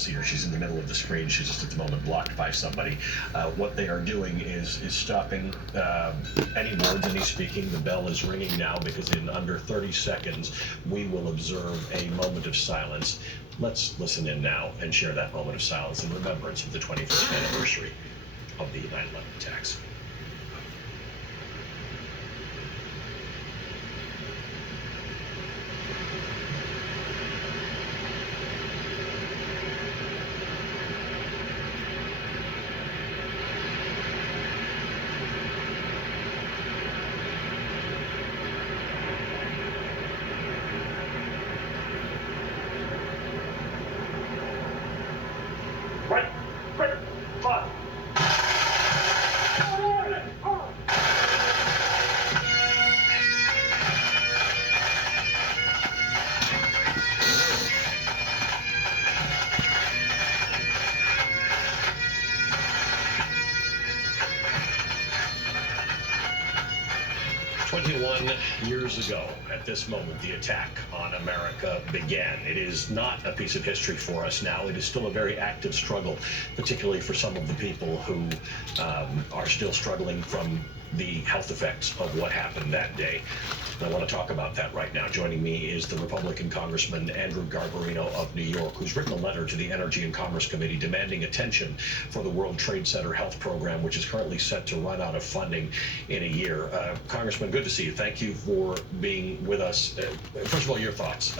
see her. She's in the middle of the screen. She's just at the moment blocked by somebody. What they are doing is stopping any words, any speaking. The bell is ringing now because in under 30 seconds we will observe a moment of silence. Let's listen in now and share that moment of silence in remembrance of the 21st anniversary of the 9/11 attacks. Right, quick, fun. 21 years ago, at this moment, the attack on America began. It is not a piece of history for us now. It is still a very active struggle, particularly for some of the people who are still struggling from the health effects of what happened that day. And I want to talk about that right now. Joining me is the Republican Congressman Andrew Garberino of New York, who's written a letter to the Energy and Commerce Committee demanding attention for the World Trade Center health program, which is currently set to run out of funding in a year. Congressman, good to see you. Thank you for being with us. First of all, your thoughts.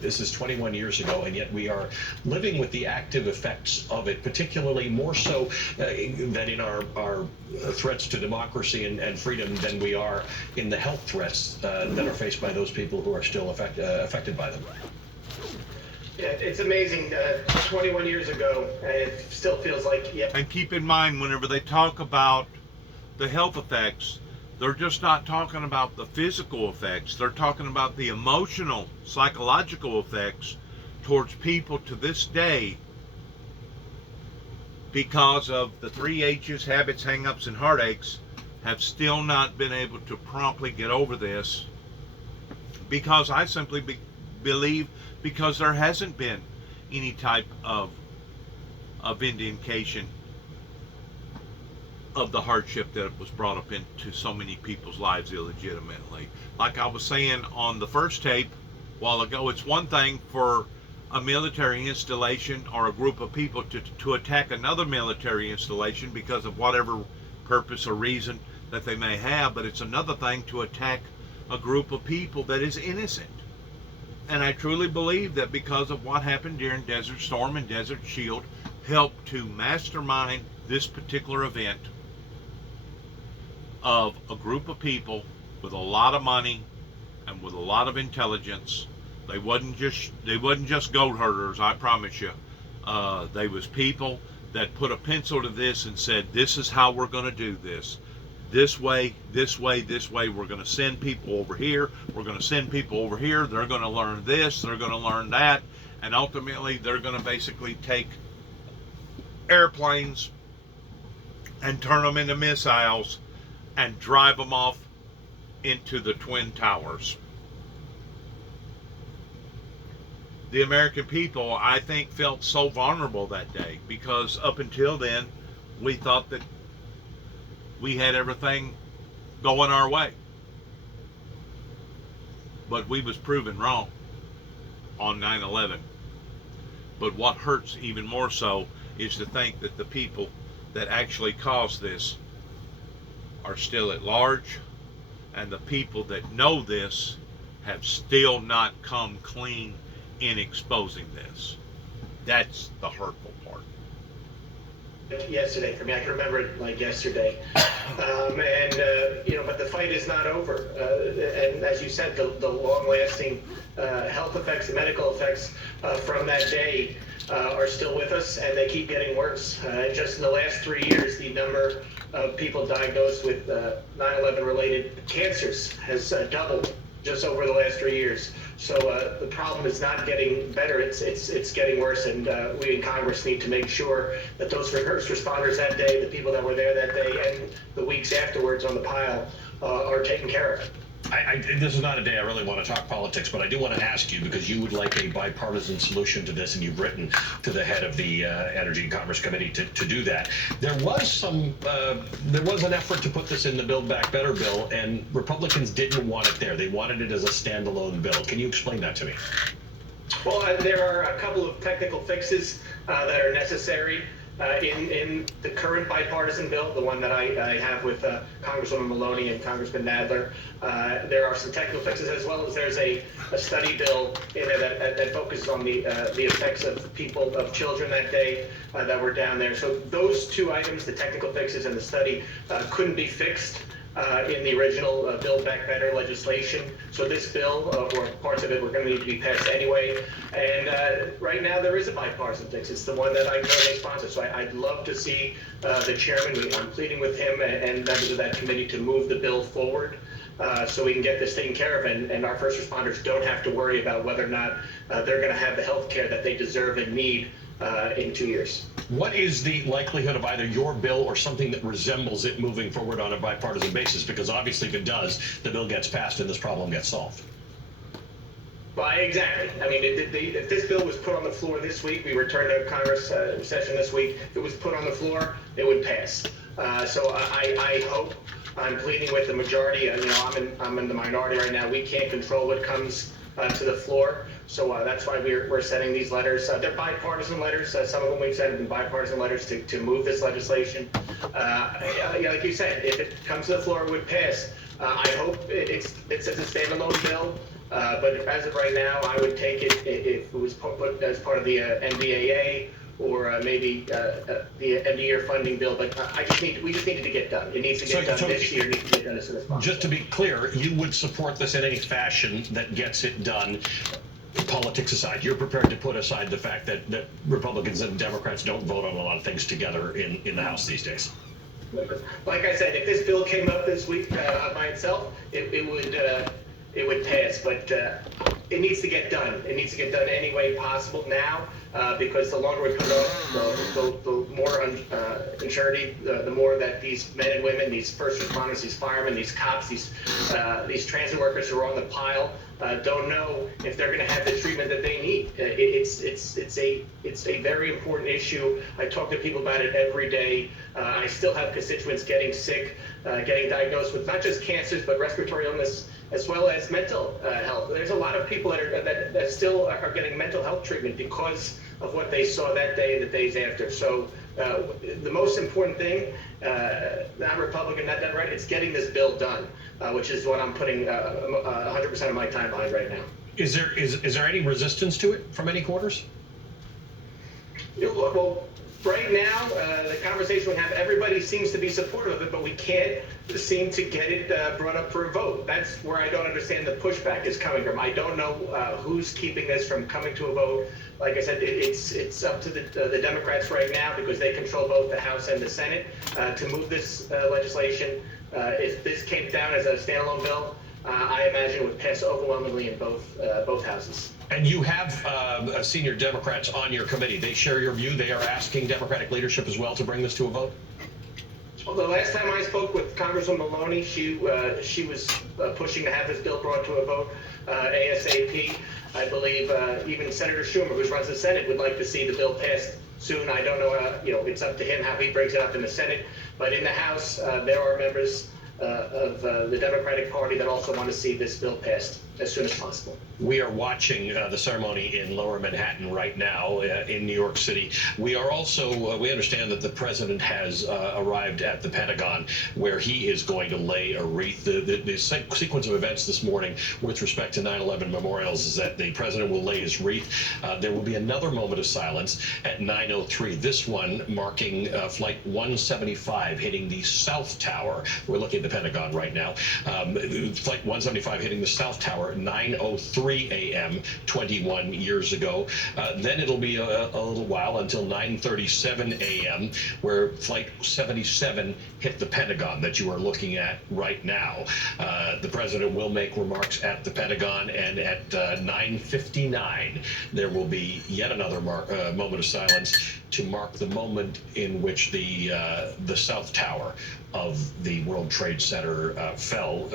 This is 21 years ago, and yet we are living with the active effects of it, particularly more so than in our threats to democracy and freedom than we are in the health threats that are faced by those people who are still affected by them. Yeah, it's amazing. 21 years ago, it still feels like, yep. And keep in mind, whenever they talk about the health effects, they're just not talking about the physical effects. They're talking about the emotional, psychological effects towards people to this day because of the 3 H's, habits, hang-ups, and heartaches, have still not been able to promptly get over this, because I simply believe because there hasn't been any type of indication of the hardship that was brought up into so many people's lives illegitimately. Like I was saying on the first tape a while ago, it's one thing for a military installation or a group of people to attack another military installation because of whatever purpose or reason that they may have, but it's another thing to attack a group of people that is innocent. And I truly believe that because of what happened during Desert Storm and Desert Shield helped to mastermind this particular event of a group of people with a lot of money and with a lot of intelligence. They wasn't just goat herders, I promise you. They was people that put a pencil to this and said, this is how we're going to do this. This way, this way, this way. We're going to send people over here. We're going to send people over here. They're going to learn this. They're going to learn that. And ultimately, they're going to basically take airplanes and turn them into missiles and drive them off into the Twin Towers. The American people, I think, felt so vulnerable that day because up until then, we thought that we had everything going our way. But we was proven wrong on 9/11. But what hurts even more so is to think that the people that actually caused this are still at large, and the people that know this have still not come clean in exposing this. That's the hurtful part. Yesterday, for me, I can remember it like yesterday. But the fight is not over. And as you said, the long-lasting health effects, the medical effects from that day are still with us, and they keep getting worse. Just in the last 3 years, the number of people diagnosed with 9/11 related cancers has doubled just over the last 3 years. So the problem is not getting better, it's getting worse, and we in Congress need to make sure that those first responders that day, the people that were there that day, and the weeks afterwards on the pile are taken care of. This is not a day I really want to talk politics, but I do want to ask you, because you would like a bipartisan solution to this, and you've written to the head of the Energy and Commerce Committee to do that. There was an effort to put this in the Build Back Better bill, and Republicans didn't want it there. They wanted it as a standalone bill. Can you explain that to me? Well, there are a couple of technical fixes that are necessary in the current bipartisan bill, the one that I have with Congresswoman Maloney and Congressman Nadler. There are some technical fixes, as well as there's a study bill in there that focuses on the effects of children that day that were down there. So those two items, the technical fixes and the study, couldn't be fixed in the original Build Back Better legislation. So this bill, or parts of it, were going to need to be passed anyway. And right now there is a bipartisan fix. It's the one that I currently sponsor. So I'd love to see the chairman, I'm pleading with him and members of that committee to move the bill forward so we can get this taken care of, and our first responders don't have to worry about whether or not they're going to have the health care that they deserve and need in 2 years. What is the likelihood of either your bill or something that resembles it moving forward on a bipartisan basis? Because obviously if it does, the bill gets passed and this problem gets solved. Well, exactly. I mean, if this bill was put on the floor this week, we return to Congress session this week, if it was put on the floor, it would pass. So I hope, I'm pleading with the majority. I'm in the minority right now. We can't control what comes to the floor. So that's why we're sending these letters. They're bipartisan letters. Some of them we've sent in bipartisan letters to move this legislation. Like you said, if it comes to the floor, it would pass. I hope it's a standalone bill. But as of right now, I would take it if it was put as part of the NDAA or maybe the end-of-year funding bill. But we just need it to get done. It needs to get done this year. It needs to get done as soon as possible. Just to be clear, you would support this in any fashion that gets it done, politics aside. You're prepared to put aside the fact that Republicans and Democrats don't vote on a lot of things together in the House these days. Like I said, if this bill came up this week by itself, it would pass. But it needs to get done. It needs to get done any way possible now, because the longer we put it off, the more uncertainty, the more that these men and women, these first responders, these firemen, these cops, these transit workers who are on the pile, don't know if they're going to have the treatment that they need. It's a very important issue. I talk to people about it every day. I still have constituents getting sick, getting diagnosed with not just cancers, but respiratory illness, as well as mental health. There's a lot of people that still are getting mental health treatment because of what they saw that day and the days after. So the most important thing, not Republican, not Democrat, it's getting this bill done, which is what I'm putting 100% of my time behind right now. Is there any resistance to it from any quarters? Well, right now, the conversation we have, everybody seems to be supportive of it, but we can't seem to get it brought up for a vote. That's where I don't understand the pushback is coming from. I don't know who's keeping this from coming to a vote. Like I said, it's up to the Democrats right now, because they control both the House and the Senate, to move this legislation. If this came down as a standalone bill, I imagine it would pass overwhelmingly in both houses. And you have senior Democrats on your committee. They share your view. They are asking Democratic leadership as well to bring this to a vote? Well, the last time I spoke with Congresswoman Maloney, she was pushing to have this bill brought to a vote ASAP. I believe even Senator Schumer, who runs the Senate, would like to see the bill passed soon. I don't know, it's up to him how he brings it up in the Senate. But in the House, there are members of the Democratic Party that also want to see this bill passed as soon as possible. We are watching the ceremony in Lower Manhattan right now in New York City. We are also, we understand that the president has arrived at the Pentagon, where he is going to lay a wreath. The sequence of events this morning with respect to 9/11 memorials is that the president will lay his wreath. There will be another moment of silence at 9:03, this one marking Flight 175 hitting the South Tower. We're looking at the Pentagon right now. Flight 175 hitting the South Tower at 9:03 a.m. 21 years ago. Then it'll be a little while until 9:37 a.m. where Flight 77 hit the Pentagon that you are looking at right now. The president will make remarks at the Pentagon, and at 9:59 there will be yet another moment of silence to mark the moment in which the South Tower of the World Trade Center fell.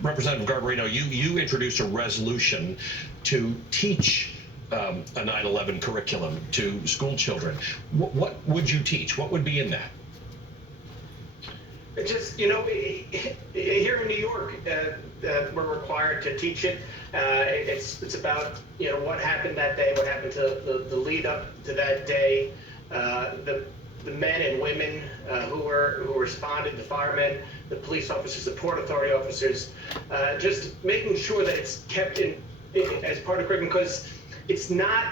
Representative Garberino, you introduced a resolution to teach a 9/11 curriculum to school children. What would you teach? What would be in that? Just, here in New York, we're required to teach it. It's about, what happened that day, what happened to the lead up to that day, the men and women who responded, the firemen, the police officers, the Port Authority officers, just making sure that it's kept in as part of curriculum, because it's not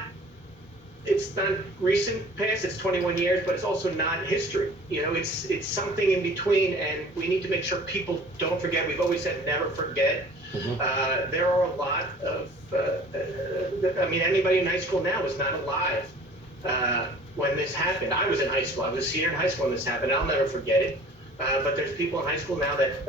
recent past, it's 21 years, but it's also not history. It's something in between, and we need to make sure people don't forget. We've always said never forget. Mm-hmm. There are a lot of, anybody in high school now is not alive when this happened. I was in high school. I was a senior in high school when this happened. I'll never forget it. But there's people in high school now that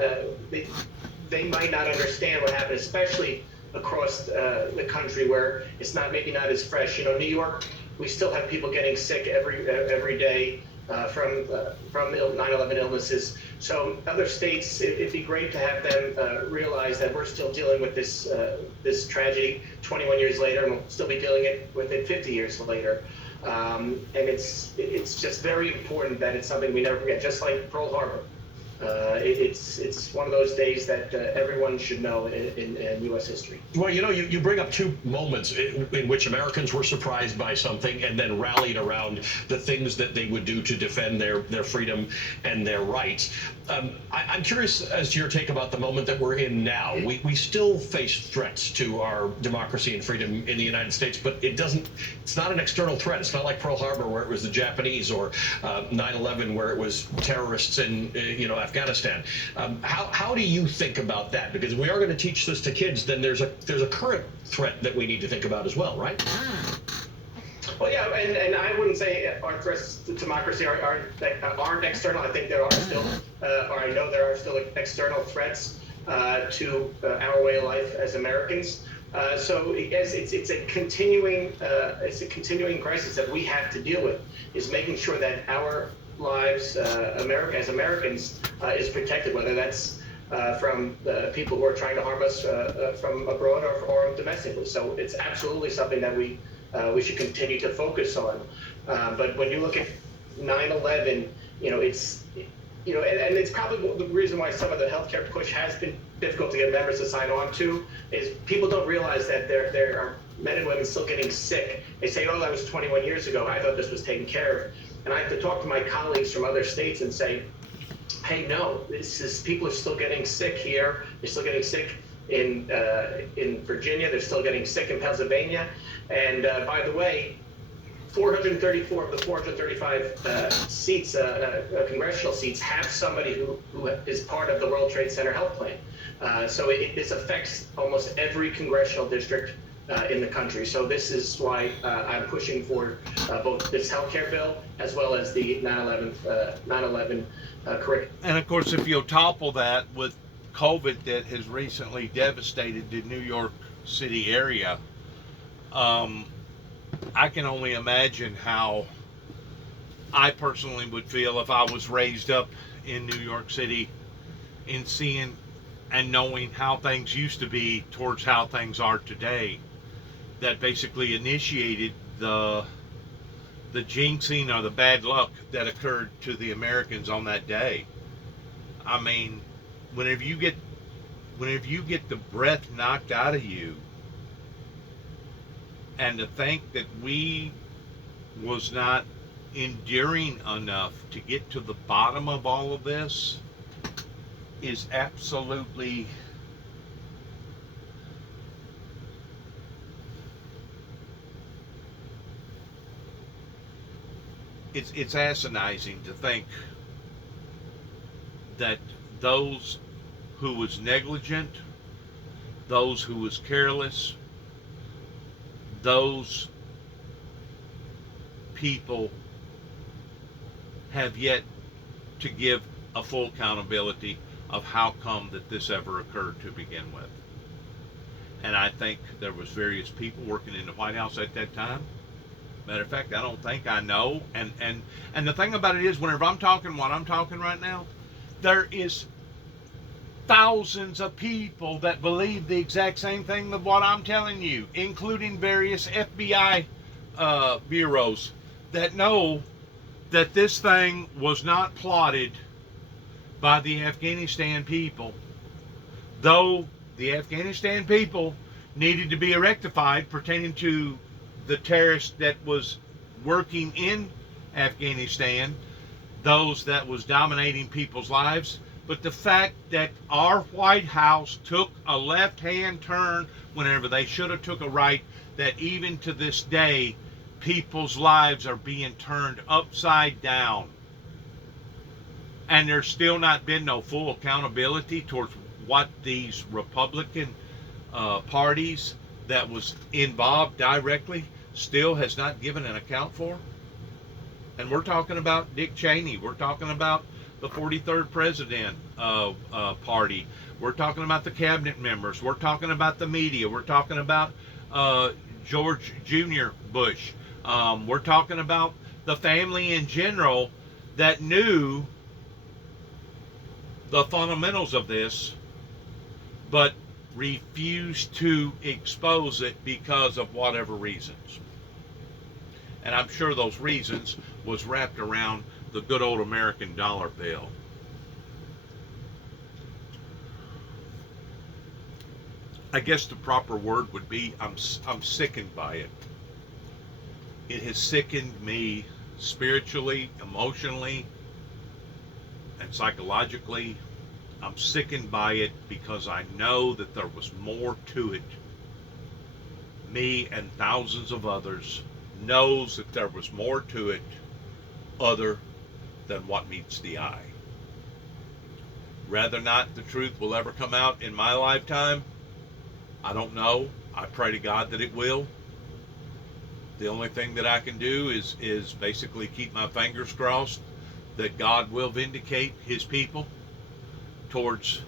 they might not understand what happened, especially across the country where it's maybe not as fresh. New York, we still have people getting sick every day from 9/11 illnesses. So other states, it'd be great to have them realize that we're still dealing with this tragedy 21 years later, and we'll still be dealing with it 50 years later. And it's just very important that it's something we never forget, just like Pearl Harbor. It's one of those days that everyone should know in U.S. history. Well, you bring up two moments in which Americans were surprised by something and then rallied around the things that they would do to defend their freedom and their rights. I'm curious as to your take about the moment that we're in now. We still face threats to our democracy and freedom in the United States, but it's not an external threat. It's not like Pearl Harbor, where it was the Japanese, or 9/11, where it was terrorists in Afghanistan. How do you think about that? Because if we are going to teach this to kids, then there's a current threat that we need to think about as well, right? Well, yeah, and I wouldn't say our threats to democracy aren't external. I think there are still, or I know there are still external threats to our way of life as Americans. So it's a continuing crisis that we have to deal with. Is making sure that our lives, as Americans, is protected, whether that's from people who are trying to harm us from abroad or domestically. So it's absolutely something that we should continue to focus on. But when you look at 9/11, it's and it's probably the reason why some of the healthcare push has been difficult to get members to sign on to, is people don't realize that there are men and women still getting sick. They say, "Oh, that was 21 years ago. I thought this was taken care of." And I have to talk to my colleagues from other states and say, "Hey, no, people are still getting sick here. They're still getting sick in Virginia. They're still getting sick in Pennsylvania. And by the way, 434 of the 435 seats, congressional seats, have somebody who is part of the World Trade Center health plan. So this affects almost every congressional district in the country. So this is why I'm pushing for both this healthcare bill as well as the 9/11 curriculum. And of course, if you'll topple that with COVID that has recently devastated the New York City area, I can only imagine how I personally would feel if I was raised up in New York City and seeing and knowing how things used to be towards how things are today, that basically initiated the jinxing or the bad luck that occurred to the Americans on that day. I mean, whenever you get the breath knocked out of you, and to think that we was not enduring enough to get to the bottom of all of this is absolutely it's asinizing to think that those who was negligent, those who was careless, those people have yet to give a full accountability of how come that this ever occurred to begin with. And I think there was various people working in the White House at that time. Matter of fact, I don't think I know. And the thing about it is, whenever I'm talking what I'm talking right now, there is thousands of people that believe the exact same thing of what I'm telling you, including various FBI bureaus that know that this thing was not plotted by the Afghanistan people, though the Afghanistan people needed to be rectified pertaining to the terrorist that was working in Afghanistan, those that was dominating people's lives. But the fact that our White House took a left-hand turn whenever they should have took a right, that even to this day, people's lives are being turned upside down. And there's still not been no full accountability towards what these Republican parties that was involved directly still has not given an account for. And we're talking about Dick Cheney. We're talking about the 43rd president party. We're talking about the cabinet members. We're talking about the media. We're talking about George Jr. Bush. We're talking about the family in general that knew the fundamentals of this, but refused to expose it because of whatever reasons. And I'm sure those reasons was wrapped around the good old American dollar bill. I guess the proper word would be I'm sickened by it. It has sickened me spiritually, emotionally, and psychologically. I'm sickened by it because I know that there was more to it. Me and thousands of others knows that there was more to it other than what meets the eye. Whether or not the truth will ever come out in my lifetime, I don't know. I pray to God that it will. The only thing that I can do is basically keep my fingers crossed that God will vindicate his people towards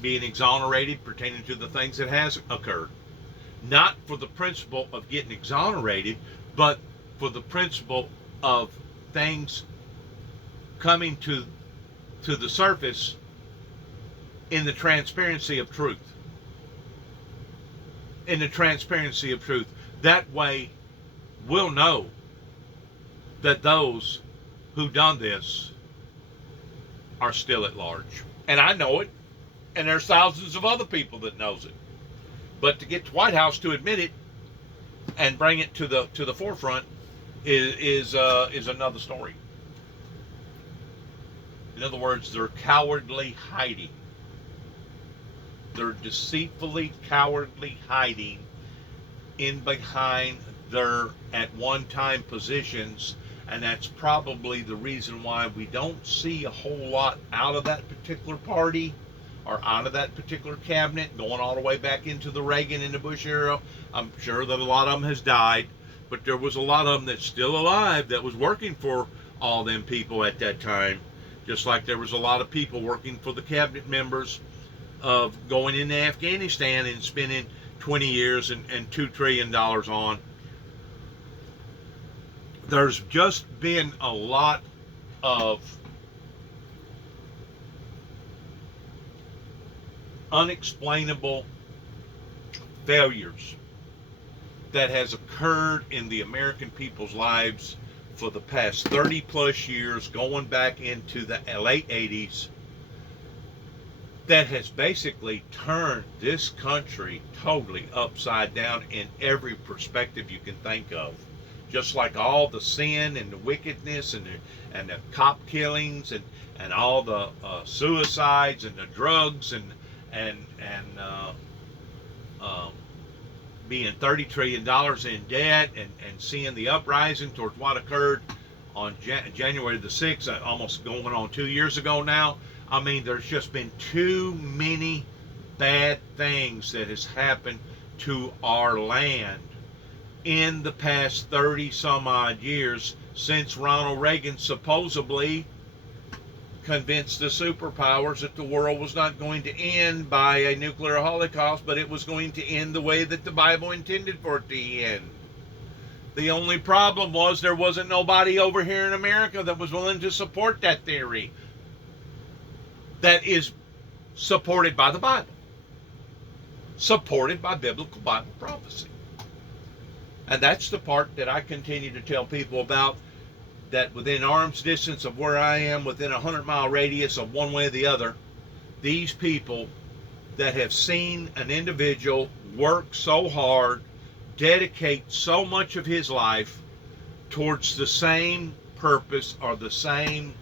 being exonerated pertaining to the things that has occurred. Not for the principle of getting exonerated, but for the principle of things coming to the surface in the transparency of truth. In the transparency of truth. That way, we'll know that those who done this are still at large. And I know it, and there's thousands of other people that knows it. But to get the White House to admit it and bring it to the forefront is another story. In other words, they're cowardly hiding. They're deceitfully, cowardly hiding in behind their at one time positions, and that's probably the reason why we don't see a whole lot out of that particular party or out of that particular cabinet going all the way back into the Reagan and the Bush era. I'm sure that a lot of them has died, but there was a lot of them that's still alive that was working for all them people at that time, just like there was a lot of people working for the cabinet members of going into Afghanistan and spending 20 years and $2 trillion on. There's just been a lot of unexplainable failures that has occurred in the American people's lives for the past 30 plus years, going back into the late 80s, that has basically turned this country totally upside down in every perspective you can think of. Just like all the sin and the wickedness and the cop killings and all the suicides and the drugs and being $30 trillion in debt and seeing the uprising towards what occurred on January the 6th, almost going on 2 years ago now. I mean, there's just been too many bad things that has happened to our land in the past 30 some odd years since Ronald Reagan supposedly convinced the superpowers that the world was not going to end by a nuclear holocaust, but it was going to end the way that the Bible intended for it to end. The only problem was there wasn't nobody over here in America that was willing to support that theory that is supported by the Bible, supported by biblical Bible prophecy. And that's the part that I continue to tell people about, that within arm's distance of where I am, within a 100-mile radius of one way or the other, these people that have seen an individual work so hard, dedicate so much of his life towards the same purpose or the same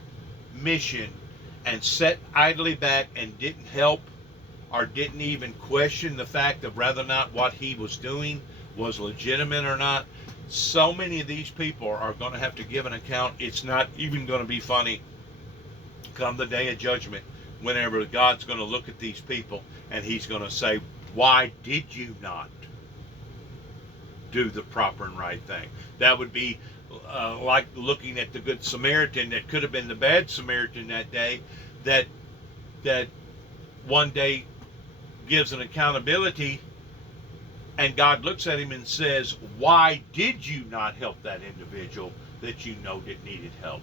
mission, and sat idly back and didn't help or didn't even question the fact of whether or not what he was doing was legitimate or not. So many of these people are going to have to give an account. It's not even going to be funny come the day of judgment, whenever God's going to look at these people and he's going to say, why did you not do the proper and right thing? That would be like looking at the Good Samaritan that could have been the bad Samaritan that day, that one day gives an accountability, and God looks at him and says, why did you not help that individual that you know that needed help?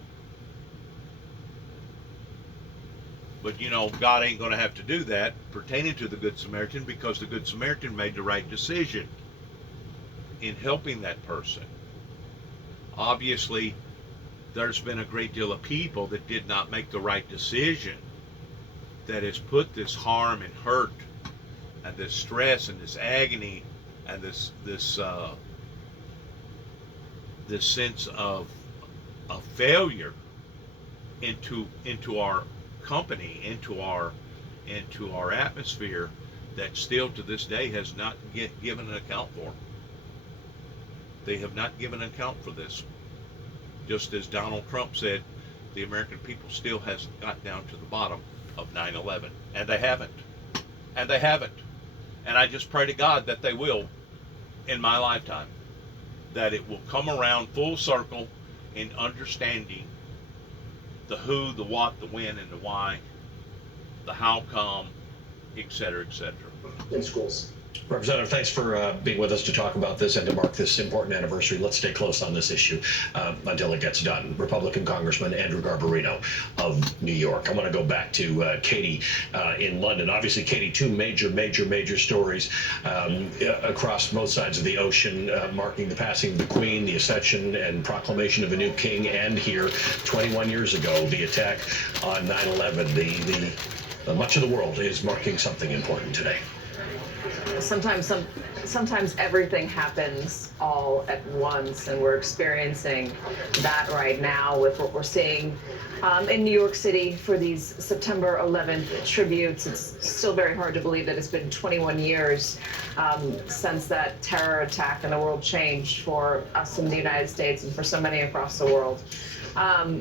But you know, God ain't going to have to do that pertaining to the Good Samaritan, because the Good Samaritan made the right decision in helping that person. Obviously, there's been a great deal of people that did not make the right decision, that has put this harm and hurt and this stress and this agony and this sense of failure into our company, into our atmosphere, that still to this day has not given an account for. They have not given an account for this. Just as Donald Trump said, the American people still hasn't got down to the bottom of 9/11, and they haven't. And they haven't. And I just pray to God that they will in my lifetime, that it will come around full circle in understanding the who, the what, the when, and the why, the how come, etc., etc. In schools. Representative, thanks for being with us to talk about this and to mark this important anniversary. Let's stay close on this issue until it gets done. Republican Congressman Andrew Garberino of New York. I want to go back to Katie in London. Obviously, Katie, two major stories across both sides of the ocean, marking the passing of the Queen, the accession and proclamation of a new king, and here, 21 years ago, the attack on 9/11. Much of the world is marking something important today. Sometimes everything happens all at once, and we're experiencing that right now with what we're seeing in New York City for these September 11th tributes. It's still very hard to believe that it's been 21 years since that terror attack, and the world changed for us in the United States and for so many across the world.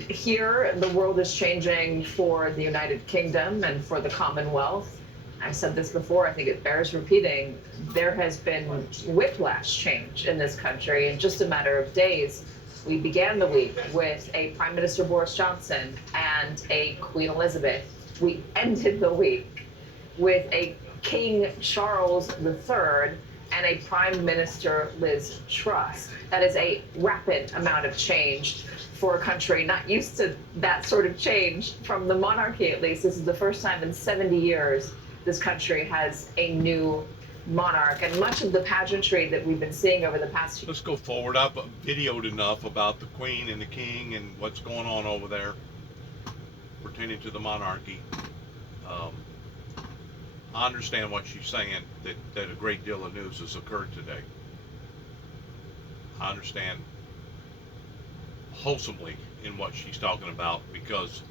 Here, the world is changing for the United Kingdom and for the Commonwealth. I've said this before, I think it bears repeating. There has been whiplash change in this country in just a matter of days. We began the week with a Prime Minister Boris Johnson and a Queen Elizabeth. We ended the week with a King Charles III and a Prime Minister Liz Truss. That is a rapid amount of change for a country not used to that sort of change from the monarchy, at least. This is the first time in 70 years this country has a new monarch, and much of the pageantry that we've been seeing over the past few. Let's go forward. I've videoed enough about the Queen and the King and what's going on over there pertaining to the monarchy. I understand what she's saying, that a great deal of news has occurred today. I understand wholesomely in what she's talking about, because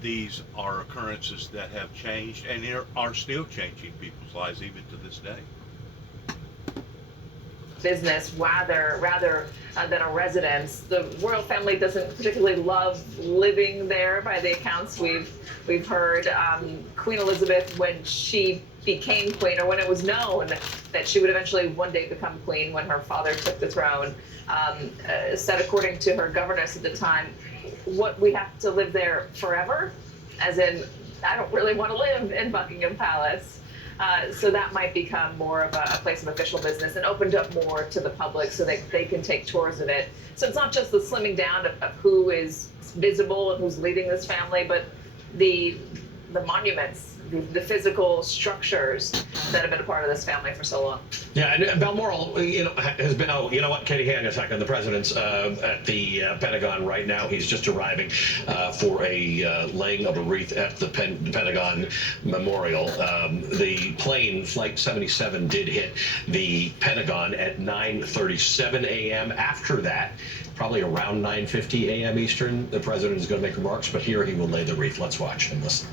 these are occurrences that have changed and are still changing people's lives even to this day. Business rather than a residence. The royal family doesn't particularly love living there, by the accounts we've heard. Queen Elizabeth, when she became queen, or when it was known that she would eventually one day become queen when her father took the throne, said, according to her governess at the time, what, we have to live there forever? As in, I don't really want to live in Buckingham Palace. So that might become more of a place of official business and opened up more to the public so they can take tours of it. So it's not just the slimming down of who is visible and who's leading this family, but the monuments, the physical structures that have been a part of this family for so long. Yeah, and Balmoral, has been. Oh, you know what, Katie, hang on a second. The president's at the Pentagon right now. He's just arriving for a laying of a wreath at the Pentagon Memorial. The plane, Flight 77, did hit the Pentagon at 9:37 a.m. After that, probably around 9:50 a.m. Eastern, the president is going to make remarks. But here he will lay the wreath. Let's watch and listen.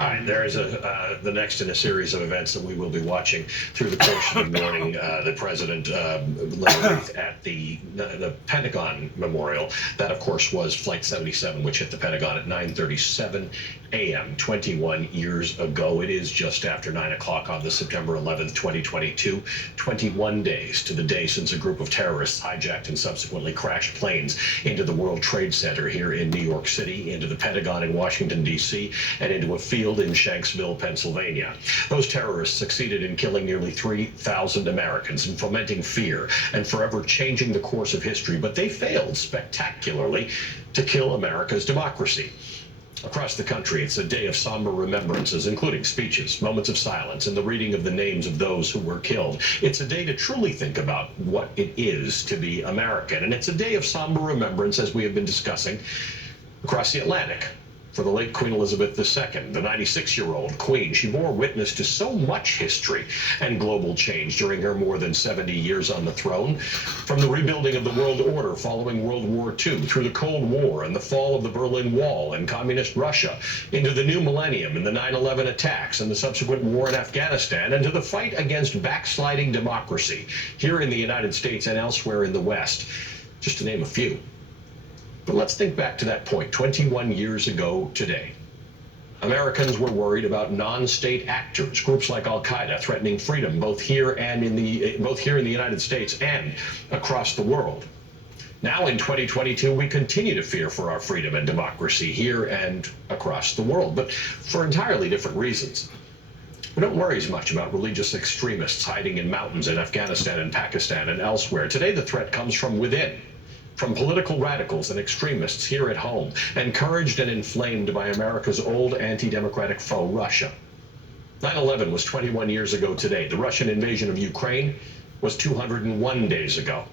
All right, there is the next in a series of events that we will be watching through the course of the morning. The president laid a wreath at the Pentagon Memorial. That, of course, was Flight 77, which hit the Pentagon at 9:37 a.m. 21 years ago. It is just after 9 o'clock on the September 11th, 2022. 21 days to the day since a group of terrorists hijacked and subsequently crashed planes into the World Trade Center here in New York City, into the Pentagon in Washington, D.C., and into a field in Shanksville, Pennsylvania. Those terrorists succeeded in killing nearly 3,000 Americans and fomenting fear and forever changing the course of history, but they failed spectacularly to kill America's democracy. Across the country, it's a day of somber remembrances, including speeches, moments of silence, and the reading of the names of those who were killed. It's a day to truly think about what it is to be American, and it's a day of somber remembrance, as we have been discussing, across the Atlantic, for the late Queen Elizabeth II, the 96-year-old Queen. She bore witness to so much history and global change during her more than 70 years on the throne. From the rebuilding of the world order following World War II, through the Cold War and the fall of the Berlin Wall and communist Russia, into the new millennium and the 9/11 attacks and the subsequent war in Afghanistan, and to the fight against backsliding democracy here in the United States and elsewhere in the West, just to name a few. But let's think back to that point, 21 years ago today. Americans were worried about non-state actors, groups like Al-Qaeda, threatening freedom both here in the United States and across the world. Now in 2022, we continue to fear for our freedom and democracy here and across the world, but for entirely different reasons. We don't worry as much about religious extremists hiding in mountains in Afghanistan and Pakistan and elsewhere. Today, the threat comes from within, from political radicals and extremists here at home, encouraged and inflamed by America's old anti-democratic foe, Russia. 9/11 was 21 years ago today. The Russian invasion of Ukraine was 201 days ago,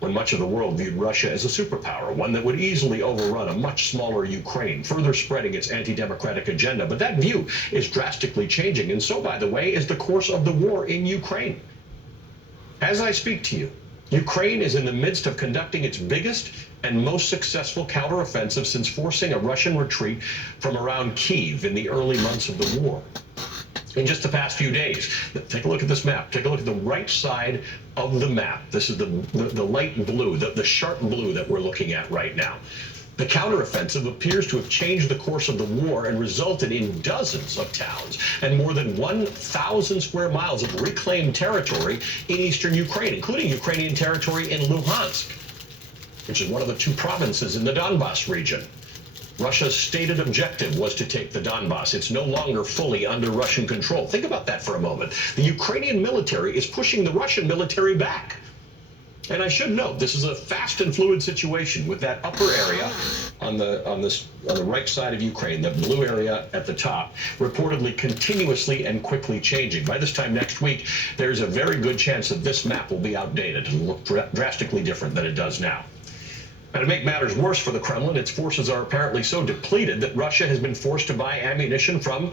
when much of the world viewed Russia as a superpower, one that would easily overrun a much smaller Ukraine, further spreading its anti-democratic agenda. But that view is drastically changing, and so, by the way, is the course of the war in Ukraine. As I speak to you, Ukraine is in the midst of conducting its biggest and most successful counteroffensive since forcing a Russian retreat from around Kyiv in the early months of the war. In just the past few days, take a look at this map. Take a look at the right side of the map. This is the light blue, the sharp blue that we're looking at right now. The counteroffensive appears to have changed the course of the war and resulted in dozens of towns and more than 1,000 square miles of reclaimed territory in eastern Ukraine, including Ukrainian territory in Luhansk, which is one of the two provinces in the Donbas region. Russia's stated objective was to take the Donbas. It's no longer fully under Russian control. Think about that for a moment. The Ukrainian military is pushing the Russian military back. And I should note, this is a fast and fluid situation with that upper area on the right side of Ukraine, the blue area at the top, reportedly continuously and quickly changing. By this time next week, there's a very good chance that this map will be outdated and look drastically different than it does now. And to make matters worse for the Kremlin, its forces are apparently so depleted that Russia has been forced to buy ammunition from,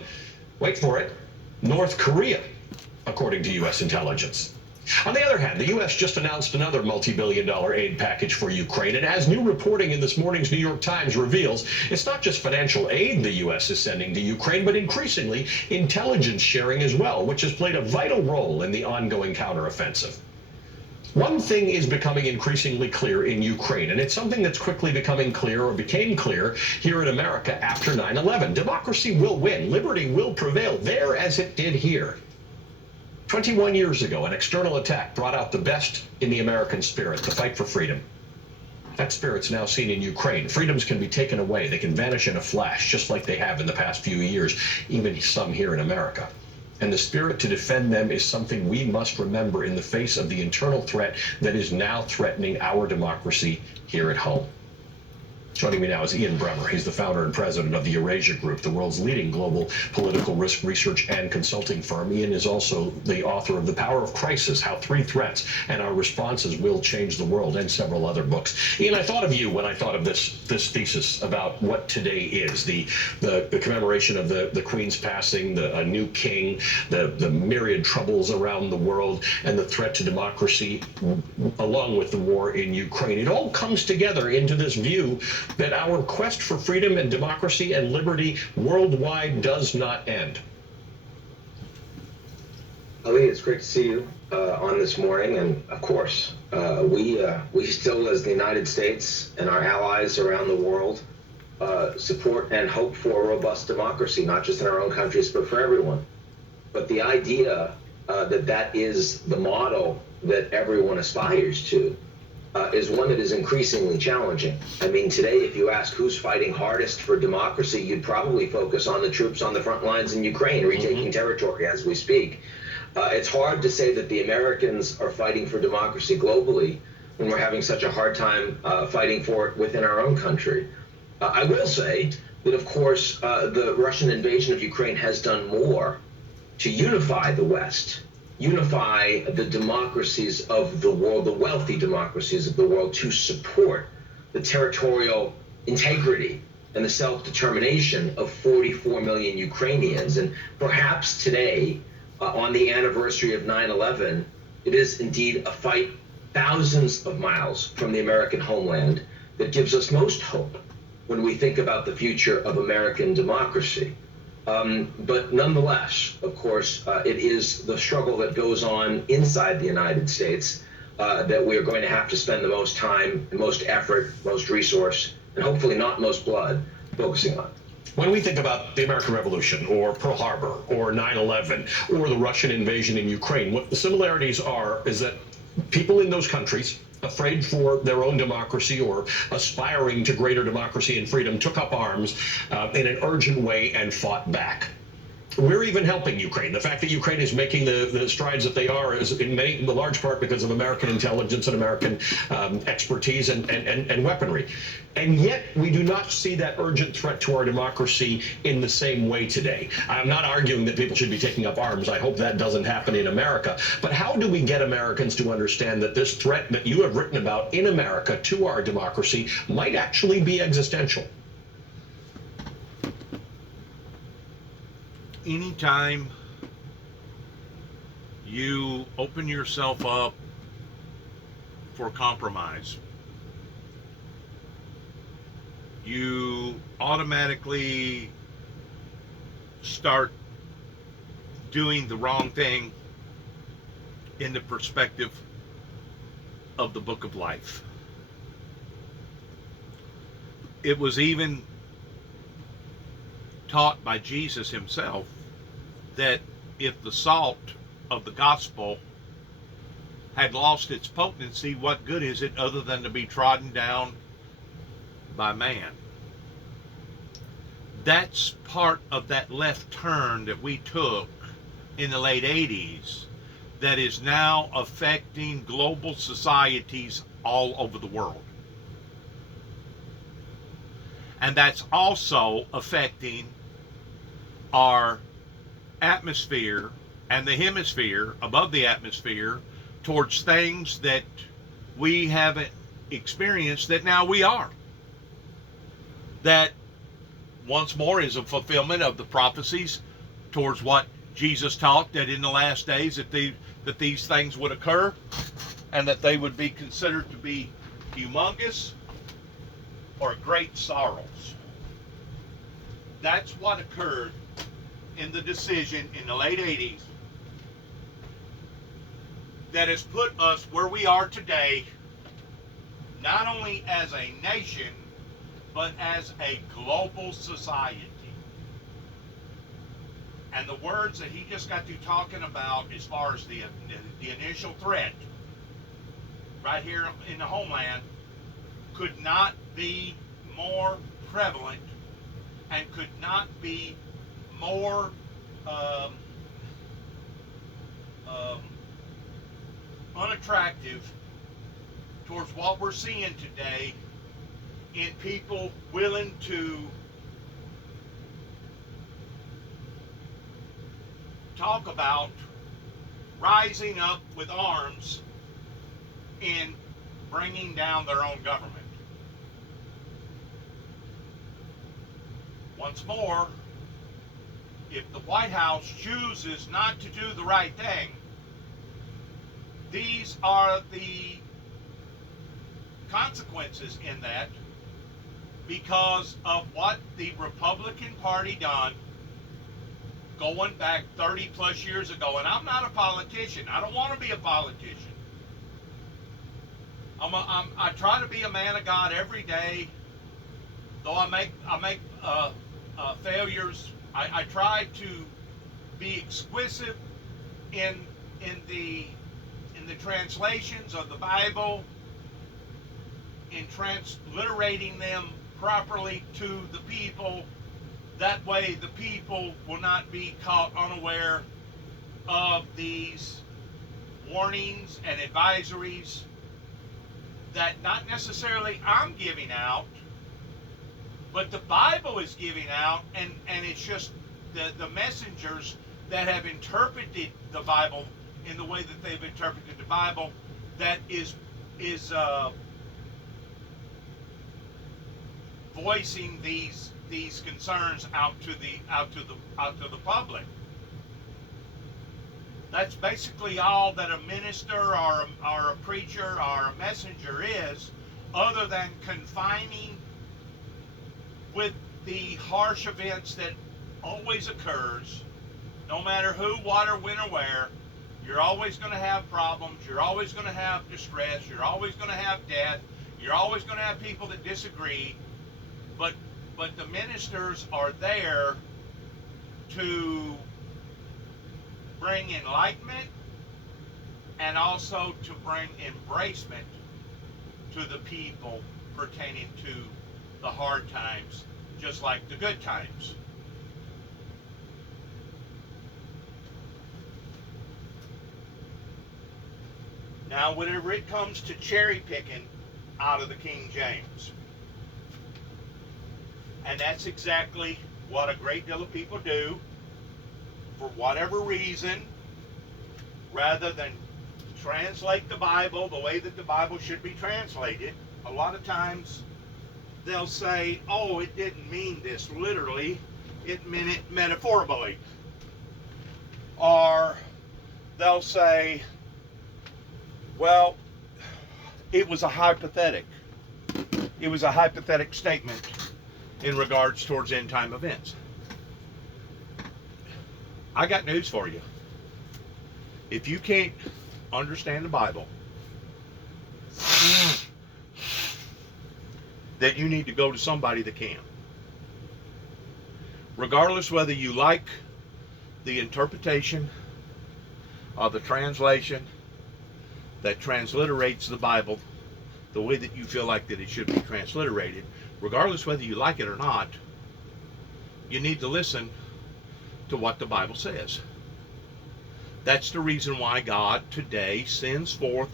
wait for it, North Korea, according to U.S. intelligence. On the other hand, the U.S. just announced another multi-billion-dollar aid package for Ukraine, and as new reporting in this morning's New York Times reveals, it's not just financial aid the U.S. is sending to Ukraine, but increasingly intelligence sharing as well, which has played a vital role in the ongoing counteroffensive. One thing is becoming increasingly clear in Ukraine, and it's something that's quickly becoming clear, or became clear, here in America after 9/11. Democracy will win. Liberty will prevail there as it did here. 21 years ago, an external attack brought out the best in the American spirit, the fight for freedom. That spirit's now seen in Ukraine. Freedoms can be taken away. They can vanish in a flash, just like they have in the past few years, even some here in America. And the spirit to defend them is something we must remember in the face of the internal threat that is now threatening our democracy here at home. Joining me now is Ian Bremmer. He's the founder and president of the Eurasia Group, the world's leading global political risk research and consulting firm. Ian is also the author of The Power of Crisis, How Three Threats and Our Responses Will Change the World, and several other books. Ian, I thought of you when I thought of this thesis about what today is, the commemoration of the Queen's passing, a new king, the myriad troubles around the world, and the threat to democracy, along with the war in Ukraine. It all comes together into this view that our quest for freedom and democracy and liberty worldwide does not end. Ali, it's great to see you on this morning, and of course, we still, as the United States and our allies around the world, support and hope for a robust democracy, not just in our own countries, but for everyone. But the idea that is the model that everyone aspires to is one that is increasingly challenging. I mean, today, if you ask who's fighting hardest for democracy, you'd probably focus on the troops on the front lines in Ukraine, retaking territory as we speak. It's hard to say that the Americans are fighting for democracy globally when we're having such a hard time fighting for it within our own country. I will say that, of course, the Russian invasion of Ukraine has done more to unify the West, unify the democracies of the world, the wealthy democracies of the world, to support the territorial integrity and the self-determination of 44 million Ukrainians. And perhaps today, on the anniversary of 9/11, it is indeed a fight thousands of miles from the American homeland that gives us most hope when we think about the future of American democracy. But nonetheless, of course, it is the struggle that goes on inside the United States that we are going to have to spend the most time, most effort, most resource, and hopefully not most blood focusing on. When we think about the American Revolution, or Pearl Harbor, or 9/11, or the Russian invasion in Ukraine, what the similarities are is that people in those countries, afraid for their own democracy or aspiring to greater democracy and freedom, took up arms in an urgent way and fought back. We're even helping Ukraine. The fact that Ukraine is making the strides that they are is in large part because of American intelligence and American expertise and weaponry. And yet we do not see that urgent threat to our democracy in the same way today. I'm not arguing that people should be taking up arms. I hope that doesn't happen in America. But how do we get Americans to understand that this threat that you have written about in America to our democracy might actually be existential? Anytime you open yourself up for compromise, you automatically start doing the wrong thing in the perspective of the book of life. It was even taught by Jesus himself that if the salt of the gospel had lost its potency, what good is it other than to be trodden down by man? That's part of that left turn that we took in the late 80s that is now affecting global societies all over the world. And that's also affecting our atmosphere and the hemisphere above the atmosphere towards things that we haven't experience that now we are. That once more is a fulfillment of the prophecies towards what Jesus taught, that in the last days that these things would occur, and that they would be considered to be humongous or great sorrows. That's what occurred in the decision in the late 80s that has put us where we are today, not only as a nation, but as a global society. And the words that he just got to talking about as far as the initial threat right here in the homeland could not be more prevalent and could not be more unattractive towards what we're seeing today in people willing to talk about rising up with arms in bringing down their own government. Once more, if the White House chooses not to do the right thing, these are the consequences in that, because of what the Republican Party done going back 30 plus years ago. And I'm not a politician. I don't want to be a politician. I try to be a man of God every day, though I make failures. I try to be exquisite in the translations of the Bible, in transliterating them properly to the people. That way the people will not be caught unaware of these warnings and advisories that not necessarily I'm giving out, but the Bible is giving out, and it's just the messengers that have interpreted the Bible in the way that they've interpreted the Bible that is voicing these concerns out to the public. That's basically all that a minister or a preacher or a messenger is, other than confining with the harsh events that always occurs, no matter who, what, or when, or where. You're always going to have problems. You're always going to have distress. You're always going to have death. You're always going to have people that disagree. But the ministers are there to bring enlightenment and also to bring embracement to the people pertaining to the hard times, just like the good times. Now, whenever it comes to cherry picking out of the King James, and that's exactly what a great deal of people do, for whatever reason, rather than translate the Bible the way that the Bible should be translated, a lot of times they'll say, oh, it didn't mean this literally, it meant it metaphorically. Or they'll say, well, it was a hypothetical. It was a hypothetical statement in regards towards end time events. I got news for you. If you can't understand the Bible, then you need to go to somebody that can. Regardless whether you like the interpretation of the translation that transliterates the Bible the way that you feel like that it should be transliterated, regardless whether you like it or not, you need to listen to what the Bible says. That's the reason why God today sends forth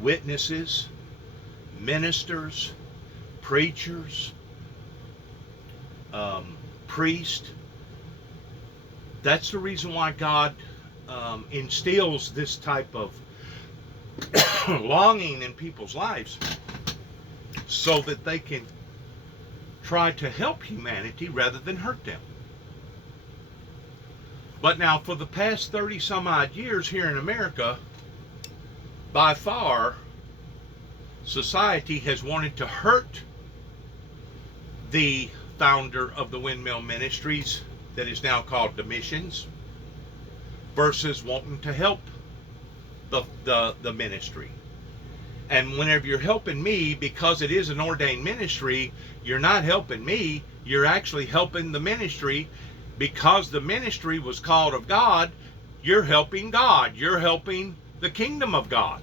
witnesses, ministers, preachers, priests. That's the reason why God instills this type of longing in people's lives, so that they can try to help humanity rather than hurt them. But now, for the past 30 some odd years here in America, by far, society has wanted to hurt the founder of the Windmill Ministries, that is now called the Missions, versus wanting to help the ministry. And whenever you're helping me, because it is an ordained ministry, you're not helping me, you're actually helping the ministry. Because the ministry was called of God, you're helping God. You're helping the kingdom of God.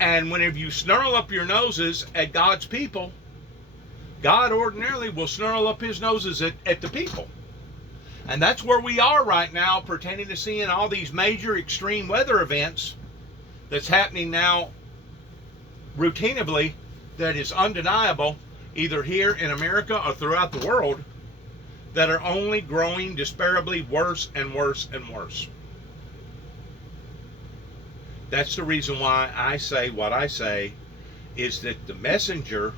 And whenever you snarl up your noses at God's people, God ordinarily will snarl up his noses at the people. And that's where we are right now, pertaining to seeing all these major extreme weather events that's happening now routinely, that is undeniable, either here in America or throughout the world, that are only growing disparably worse and worse and worse. That's the reason why I say what I say, is that the messenger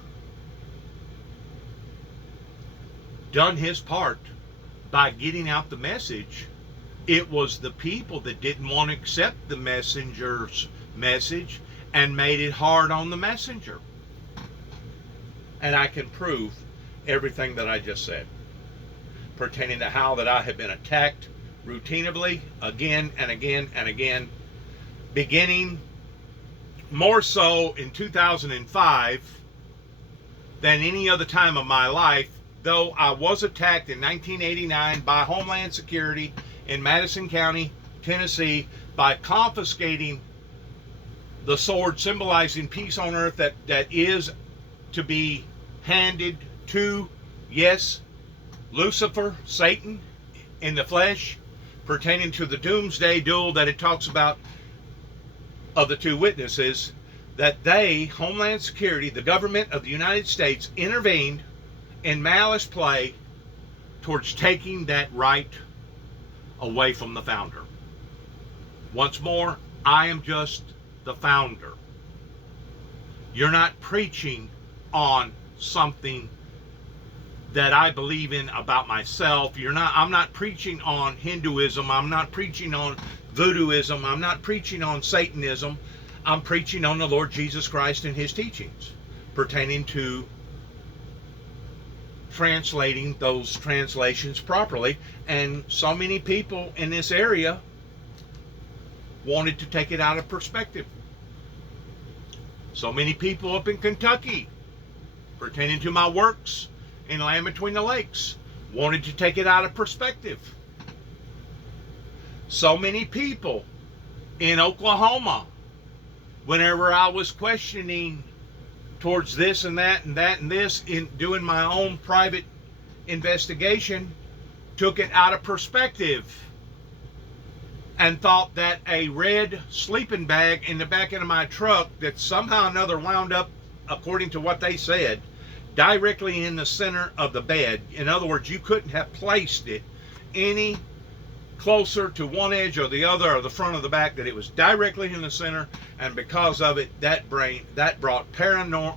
done his part by getting out the message. It was the people that didn't want to accept the messenger's message and made it hard on the messenger. And I can prove everything that I just said, pertaining to how that I have been attacked routinely again and again and again, beginning more so in 2005 than any other time of my life, though I was attacked in 1989 by Homeland Security in Madison County, Tennessee, by confiscating the sword symbolizing peace on earth that is to be handed to, yes, Lucifer, Satan, in the flesh, pertaining to the doomsday duel that it talks about of the two witnesses, that they, Homeland Security, the government of the United States, intervened in malice play towards taking that right away from the founder. Once more, I am just the founder. You're not preaching on something that I believe in about myself. I'm not preaching on Hinduism. I'm not preaching on voodooism. I'm not preaching on Satanism. I'm preaching on the Lord Jesus Christ and his teachings, pertaining to translating those translations properly. And so many people in this area wanted to take it out of perspective. So many people up in Kentucky, pertaining to my works in Land Between the Lakes, wanted to take it out of perspective. So many people in Oklahoma, whenever I was questioning towards this and that and that and this, in doing my own private investigation, took it out of perspective and thought that a red sleeping bag in the back end of my truck that somehow or another wound up, according to what they said, directly in the center of the bed. In other words, you couldn't have placed it any closer to one edge or the other, or the front or the back, that it was directly in the center. And because of it, that brought paranoid.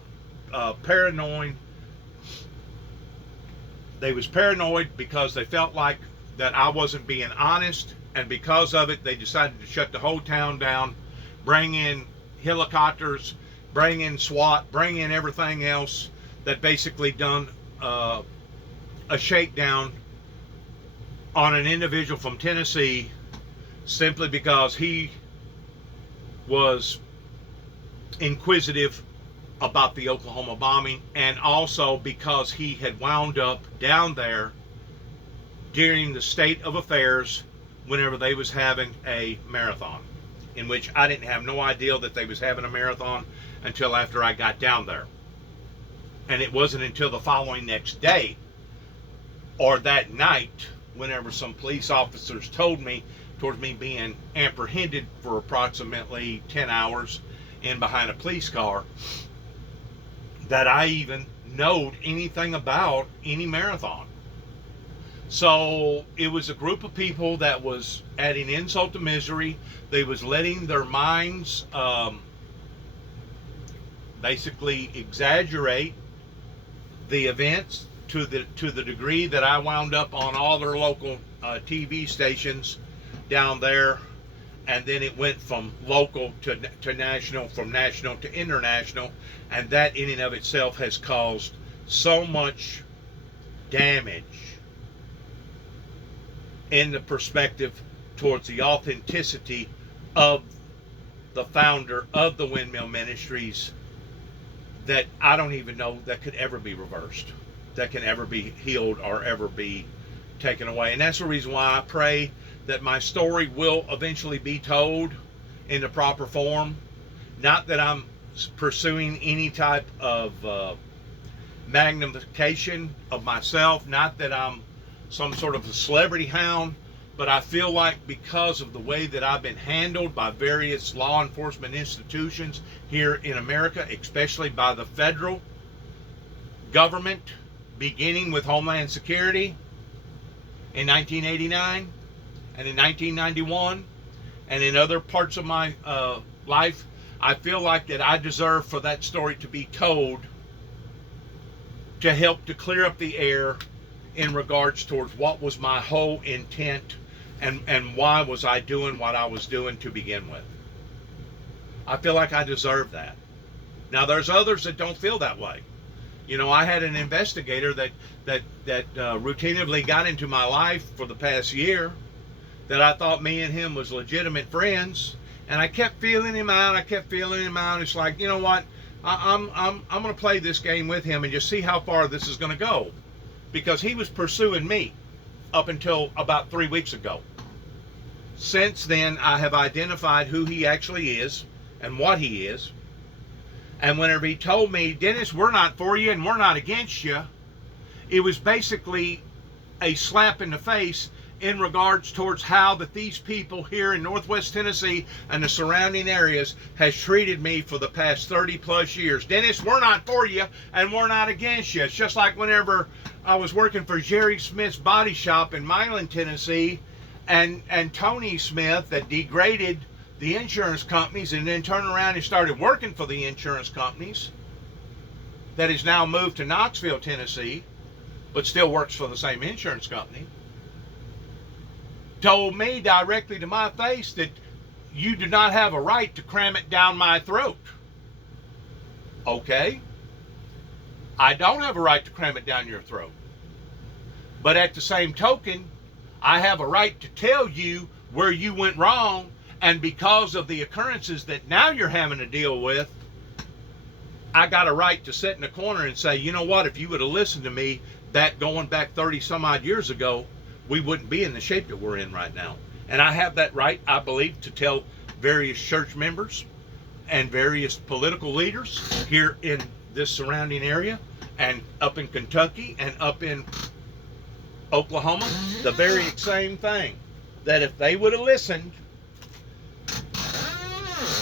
They was paranoid because they felt like that I wasn't being honest, and because of it, they decided to shut the whole town down, bring in helicopters, bring in SWAT, bring in everything else, that basically done a shakedown on an individual from Tennessee, simply because he was inquisitive about the Oklahoma bombing, and also because he had wound up down there during the state of affairs whenever they was having a marathon, in which I didn't have no idea that they was having a marathon until after I got down there. And it wasn't until the following next day or that night, whenever some police officers told me, towards me being apprehended for approximately 10 hours in behind a police car, that I even knowed anything about any marathon. So it was a group of people that was adding insult to misery. They was letting their minds basically exaggerate the events to the degree that I wound up on all their local TV stations down there, and then it went from local to national, from national to international, and that in and of itself has caused so much damage in the perspective towards the authenticity of the founder of the Windmill Ministries that I don't even know that could ever be reversed, that can ever be healed or ever be taken away. And that's the reason why I pray that my story will eventually be told in the proper form. Not that I'm pursuing any type of magnification of myself, not that I'm some sort of a celebrity hound, but I feel like because of the way that I've been handled by various law enforcement institutions here in America, especially by the federal government, beginning with Homeland Security in 1989 and in 1991 and in other parts of my life, I feel like that I deserve for that story to be told to help to clear up the air in regards towards what was my whole intent and why was I doing what I was doing to begin with. I feel like I deserve that. Now there's others that don't feel that way. You know, I had an investigator that routinely got into my life for the past year that I thought me and him was legitimate friends, and I kept feeling him out. It's like, you know what? I'm going to play this game with him and just see how far this is going to go, because he was pursuing me up until about 3 weeks ago. Since then, I have identified who he actually is and what he is. And whenever he told me, Dennis, we're not for you and we're not against you, it was basically a slap in the face in regards towards how that these people here in Northwest Tennessee and the surrounding areas has treated me for the past 30 plus years. Dennis, we're not for you and we're not against you. It's just like whenever I was working for Jerry Smith's Body Shop in Milan, Tennessee, and Tony Smith that degraded the insurance companies and then turned around and started working for the insurance companies, that is now moved to Knoxville, Tennessee, but still works for the same insurance company, told me directly to my face that you do not have a right to cram it down my throat. Okay, I don't have a right to cram it down your throat. But at the same token, I have a right to tell you where you went wrong, and because of the occurrences that now you're having to deal with, I got a right to sit in the corner and say, you know what, if you would have listened to me going back 30 some odd years ago, we wouldn't be in the shape that we're in right now. And I have that right, I believe, to tell various church members and various political leaders here in this surrounding area and up in Kentucky and up in Oklahoma the very same thing, that if they would have listened,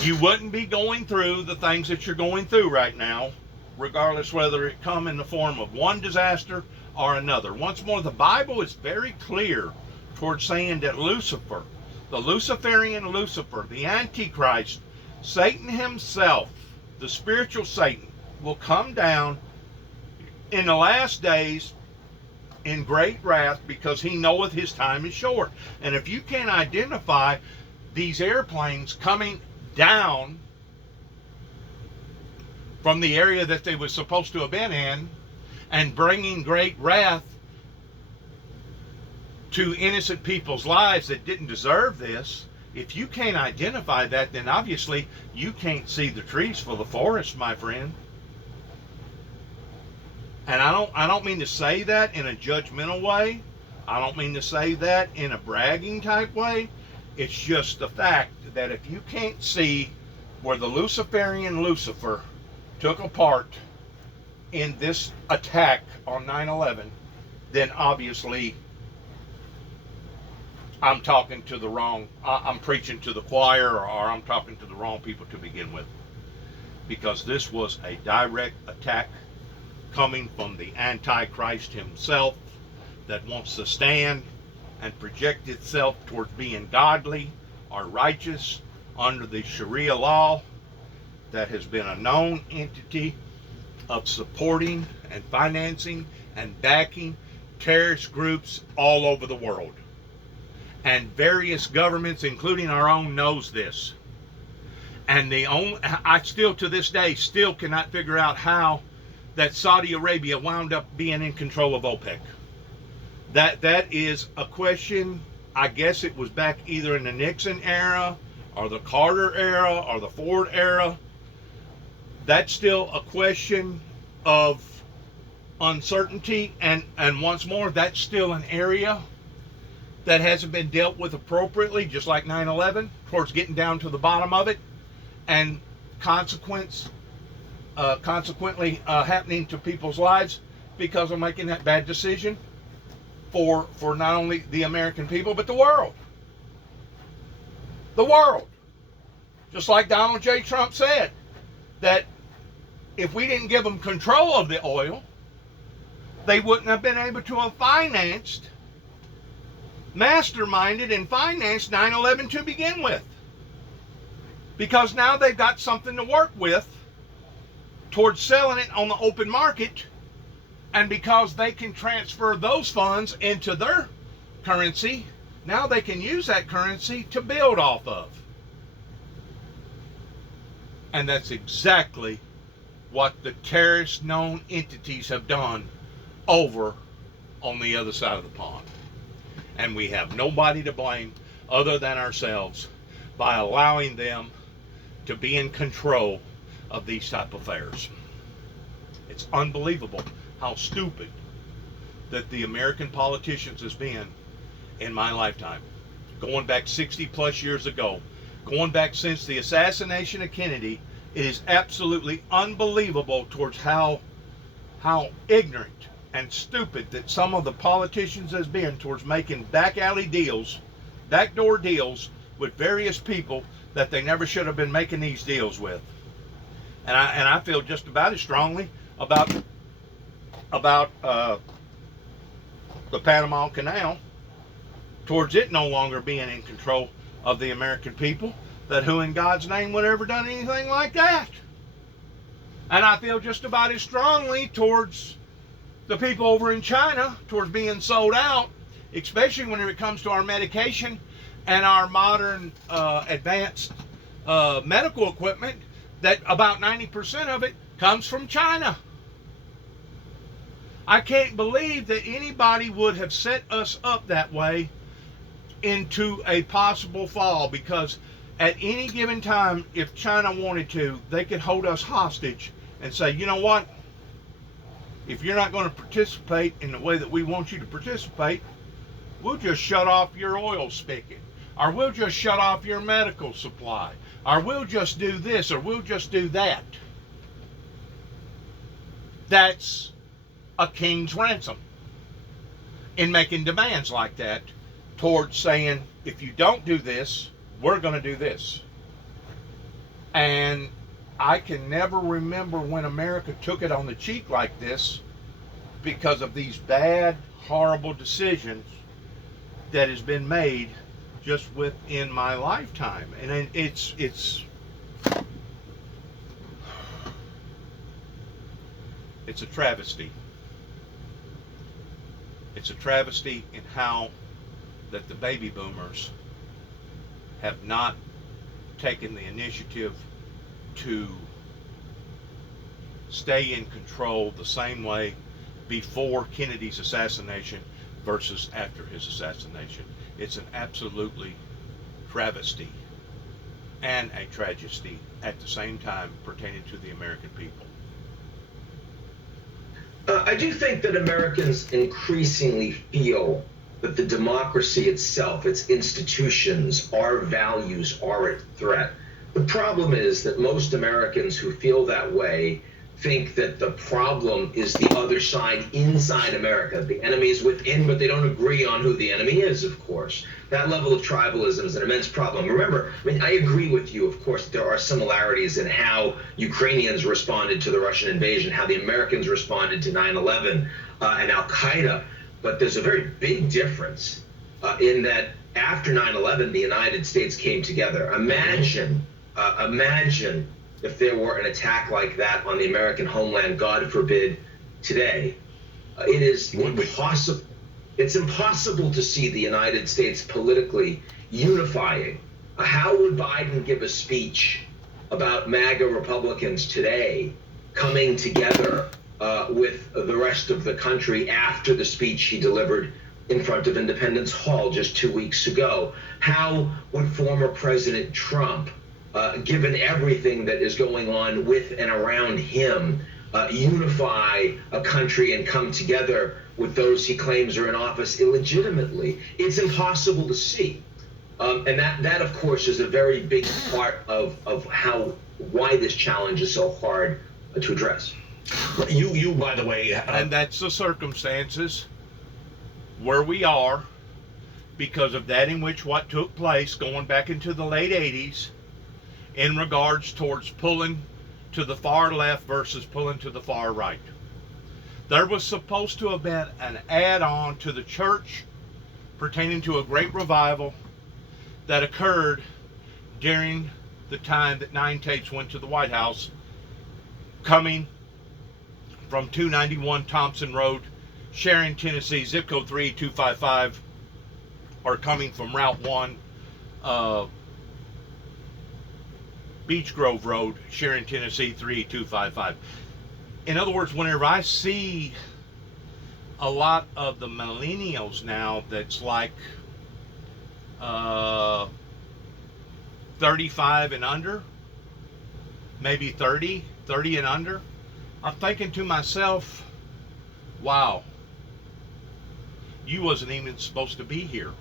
you wouldn't be going through the things that you're going through right now, regardless whether it come in the form of one disaster or another. Once more, the Bible is very clear towards saying that Lucifer, the Luciferian Lucifer, the Antichrist, Satan himself, the spiritual Satan, will come down in the last days in great wrath, because he knoweth his time is short. And if you can't identify these airplanes coming down from the area that they were supposed to have been in and bringing great wrath to innocent people's lives that didn't deserve this, if you can't identify that, then obviously you can't see the trees for the forest, my friend. And I don't mean to say that in a judgmental way. I don't mean to say that in a bragging type way. It's just the fact that if you can't see where the Luciferian Lucifer took a part in this attack on 9/11, then obviously I'm talking to the wrong, I'm preaching to the choir, or I'm talking to the wrong people to begin with. Because this was a direct attack coming from the Antichrist himself, that wants to stand and project itself towards being godly or righteous under the Sharia law, that has been a known entity of supporting and financing and backing terrorist groups all over the world. And various governments, including our own, knows this. And I still to this day still cannot figure out how that Saudi Arabia wound up being in control of OPEC. That is a question. I guess it was back either in the Nixon era or the Carter era or the Ford era. That's still a question of uncertainty, and once more, that's still an area that hasn't been dealt with appropriately, just like 9/11, towards getting down to the bottom of it, and consequently happening to people's lives because of making that bad decision for not only the American people, but the world. The world. Just like Donald J. Trump said, that if we didn't give them control of the oil, they wouldn't have been able to have financed, masterminded, and financed 9/11 to begin with. Because now they've got something to work with towards selling it on the open market, and because they can transfer those funds into their currency, now they can use that currency to build off of. And that's exactly what the terrorist known entities have done over on the other side of the pond. And we have nobody to blame other than ourselves by allowing them to be in control of these type of affairs. It's unbelievable how stupid that the American politicians has been in my lifetime. Going back 60 plus years ago, going back since the assassination of Kennedy, it is absolutely unbelievable towards how ignorant and stupid that some of the politicians has been towards making back alley deals, backdoor deals with various people that they never should have been making these deals with. And I feel just about as strongly about the Panama Canal, towards it no longer being in control of the American people, that who in God's name would ever done anything like that. And I feel just about as strongly towards the people over in China, towards being sold out, especially when it comes to our medication and our modern advanced medical equipment, that about 90% of it comes from China. I can't believe that anybody would have set us up that way into a possible fall, because at any given time, if China wanted to, they could hold us hostage and say, you know what, if you're not going to participate in the way that we want you to participate, we'll just shut off your oil spigot, or we'll just shut off your medical supply, or we'll just do this, or we'll just do that. That's a king's ransom in making demands like that, towards saying, if you don't do this, we're going to do this. And I can never remember when America took it on the cheek like this, because of these bad, horrible decisions that has been made just within my lifetime. And it's a travesty. It's a travesty in how that the baby boomers have not taken the initiative to stay in control the same way before Kennedy's assassination versus after his assassination. It's an absolutely travesty and a tragedy at the same time pertaining to the American people. I do think that Americans increasingly feel that the democracy itself, its institutions, our values are at threat. The problem is that most Americans who feel that way think that the problem is the other side inside America. The enemy is within, but they don't agree on who the enemy is, of course. That level of tribalism is an immense problem. Remember, I mean, I agree with you, of course, there are similarities in how Ukrainians responded to the Russian invasion, how the Americans responded to 9/11 and Al-Qaeda. But there's a very big difference in that after 9/11, the United States came together. Imagine if there were an attack like that on the American homeland, God forbid, today. It is impossible. It's impossible to see the United States politically unifying. How would Biden give a speech about MAGA Republicans today coming together with the rest of the country after the speech he delivered in front of Independence Hall just 2 weeks ago? How would former President Trump, given everything that is going on with and around him, unify a country and come together with those he claims are in office illegitimately? It's impossible to see. And that, of course, is a very big part of why this challenge is so hard to address. You, by the way, and that's the circumstances where we are because of that in which what took place going back into the late 80s in regards towards pulling to the far left versus pulling to the far right. There was supposed to have been an add-on to the church pertaining to a great revival that occurred during the time that 9 Tapes went to the White House, coming from 291 Thompson Road, Sharon, Tennessee, zip code 38255, or coming from Route 1, Beach Grove Road, Sharon, Tennessee, 38255. In other words, whenever I see a lot of the millennials now that's like 35 and under, maybe 30 and under, I'm thinking to myself, wow, you wasn't even supposed to be here.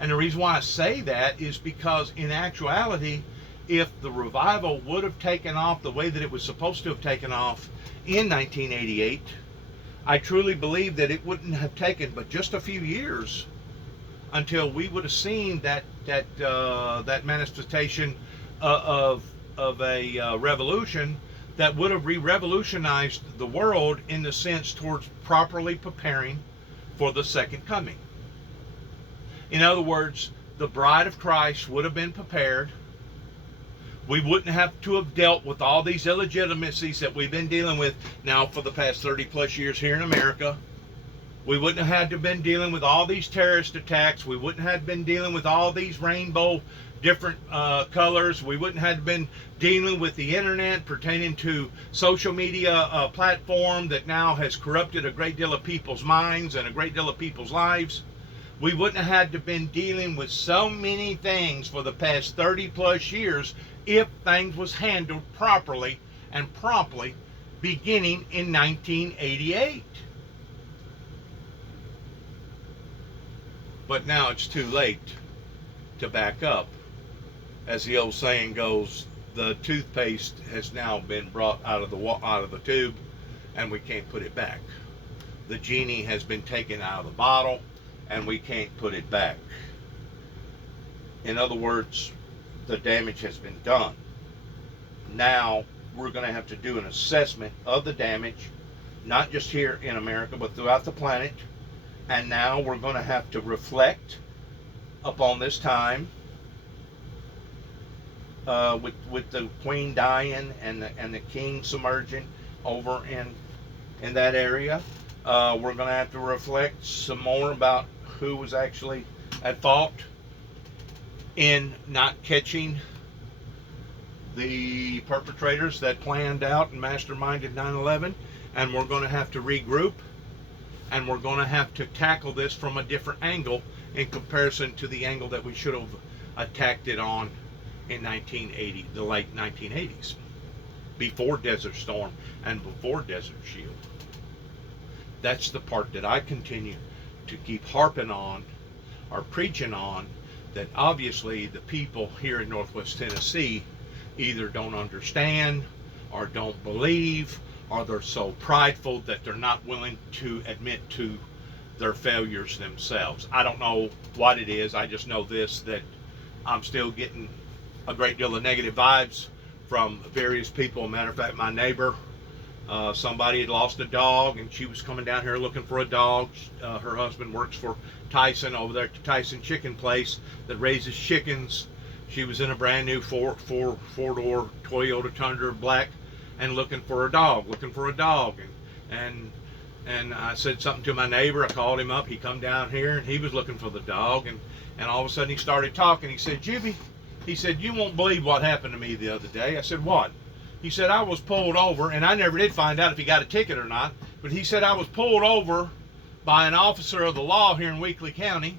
And the reason why I say that is because in actuality, if the revival would have taken off the way that it was supposed to have taken off in 1988, I truly believe that it wouldn't have taken but just a few years until we would have seen that manifestation of a revolution that would have revolutionized the world in the sense towards properly preparing for the second coming. In other words, the bride of Christ would have been prepared. We wouldn't have to have dealt with all these illegitimacies that we've been dealing with now for the past 30 plus years here in America. We wouldn't have had to have been dealing with all these terrorist attacks. We wouldn't have been dealing with all these rainbow different colors. We wouldn't have been dealing with the internet pertaining to social media platform that now has corrupted a great deal of people's minds and a great deal of people's lives. We wouldn't have had to been dealing with so many things for the past 30 plus years if things was handled properly and promptly beginning in 1988. But now it's too late to back up. As the old saying goes, the toothpaste has now been brought out of the tube, and we can't put it back. The genie has been taken out of the bottle, and we can't put it back. In other words, the damage has been done. Now we're going to have to do an assessment of the damage, not just here in America, but throughout the planet. And now we're going to have to reflect upon this time with the Queen dying and the King submerging over in that area. We're going to have to reflect some more about who was actually at fault in not catching the perpetrators that planned out and masterminded 9/11, and we're going to have to regroup, and we're going to have to tackle this from a different angle in comparison to the angle that we should have attacked it on in 1980, the late 1980s, before Desert Storm and before Desert Shield. That's the part that I continue to keep harping on or preaching on, that obviously the people here in Northwest Tennessee either don't understand or don't believe, or they're so prideful that they're not willing to admit to their failures themselves. I don't know what it is. I just know this, that I'm still getting a great deal of negative vibes from various people. Matter of fact, my neighbor, somebody had lost a dog, and she was coming down here looking for a dog. Her husband works for Tyson over there at the Tyson Chicken Place that raises chickens She was in a brand new four-door Toyota Tundra black, and looking for a dog. And I said something to my neighbor. I called him up. He come down here, and he was looking for the dog. And all of a sudden he started talking. He said, Jimmy, he said, you won't believe what happened to me the other day. I said, what? He said, I was pulled over, and I never did find out if he got a ticket or not. But he said, I was pulled over by an officer of the law here in Weakley County.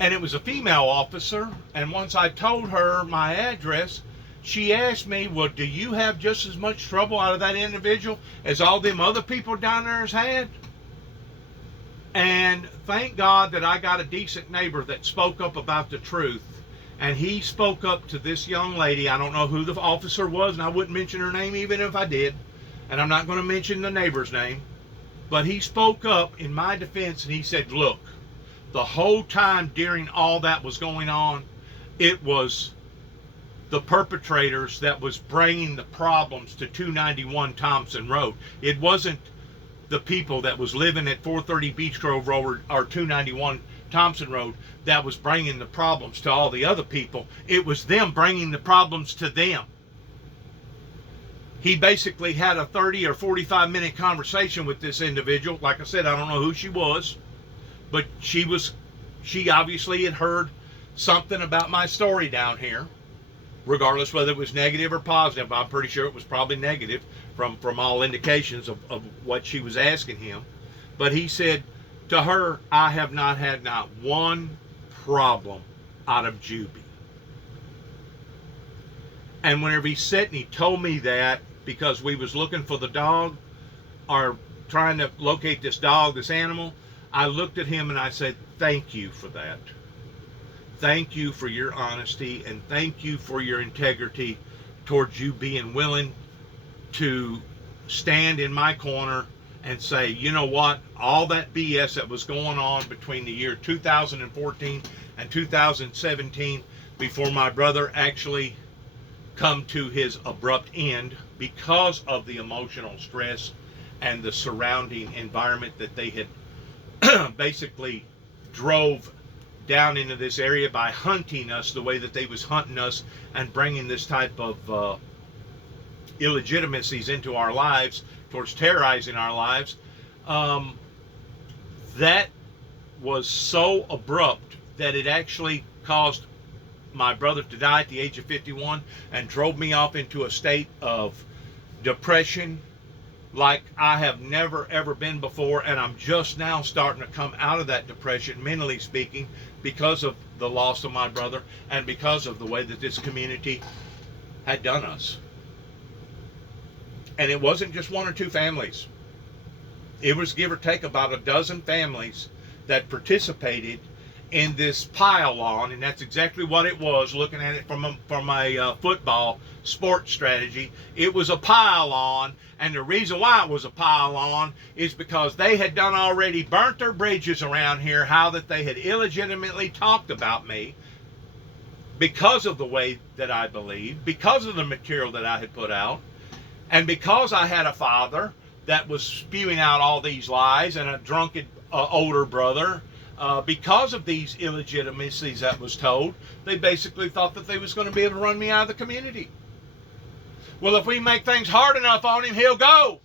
And it was a female officer. And once I told her my address, she asked me, well, do you have just as much trouble out of that individual as all them other people down there has had? And thank God that I got a decent neighbor that spoke up about the truth. And he spoke up to this young lady. I don't know who the officer was, and I wouldn't mention her name even if I did. And I'm not going to mention the neighbor's name. But he spoke up in my defense, and he said, look, the whole time during all that was going on, it was the perpetrators that was bringing the problems to 291 Thompson Road. It wasn't the people that was living at 430 Beach Grove Road or 291 Thompson Road that was bringing the problems to all the other people. It was them bringing the problems to them. He basically had a 30 or 45 minute conversation with this individual. Like I said, I don't know who she was, but she obviously had heard something about my story down here. Regardless whether it was negative or positive, I'm pretty sure it was probably negative from all indications of what she was asking him. But he said to her, I have not had not one problem out of Juby. And whenever he sat and he told me that, because we was looking for the dog, or trying to locate this dog, this animal, I looked at him and I said, thank you for that. Thank you for your honesty, and thank you for your integrity towards you being willing to stand in my corner and say, you know what, all that BS that was going on between the year 2014 and 2017 before my brother actually come to his abrupt end because of the emotional stress and the surrounding environment that they had basically drove down into this area by hunting us the way that they was hunting us and bringing this type of illegitimacies into our lives, towards terrorizing our lives. That was so abrupt that it actually caused my brother to die at the age of 51 and drove me off into a state of depression like I have never ever been before, and I'm just now starting to come out of that depression, mentally speaking, because of the loss of my brother and because of the way that this community had done us. And it wasn't just one or two families. It was give or take about a dozen families that participated in this pile-on, and that's exactly what it was, looking at it from a football sports strategy. It was a pile-on, and the reason why it was a pile-on is because they had done already burnt their bridges around here, how that they had illegitimately talked about me because of the way that I believed, because of the material that I had put out, and because I had a father that was spewing out all these lies, and a drunken older brother. Because of these illegitimacies that was told, they basically thought that they was going to be able to run me out of the community. Well, if we make things hard enough on him, he'll go.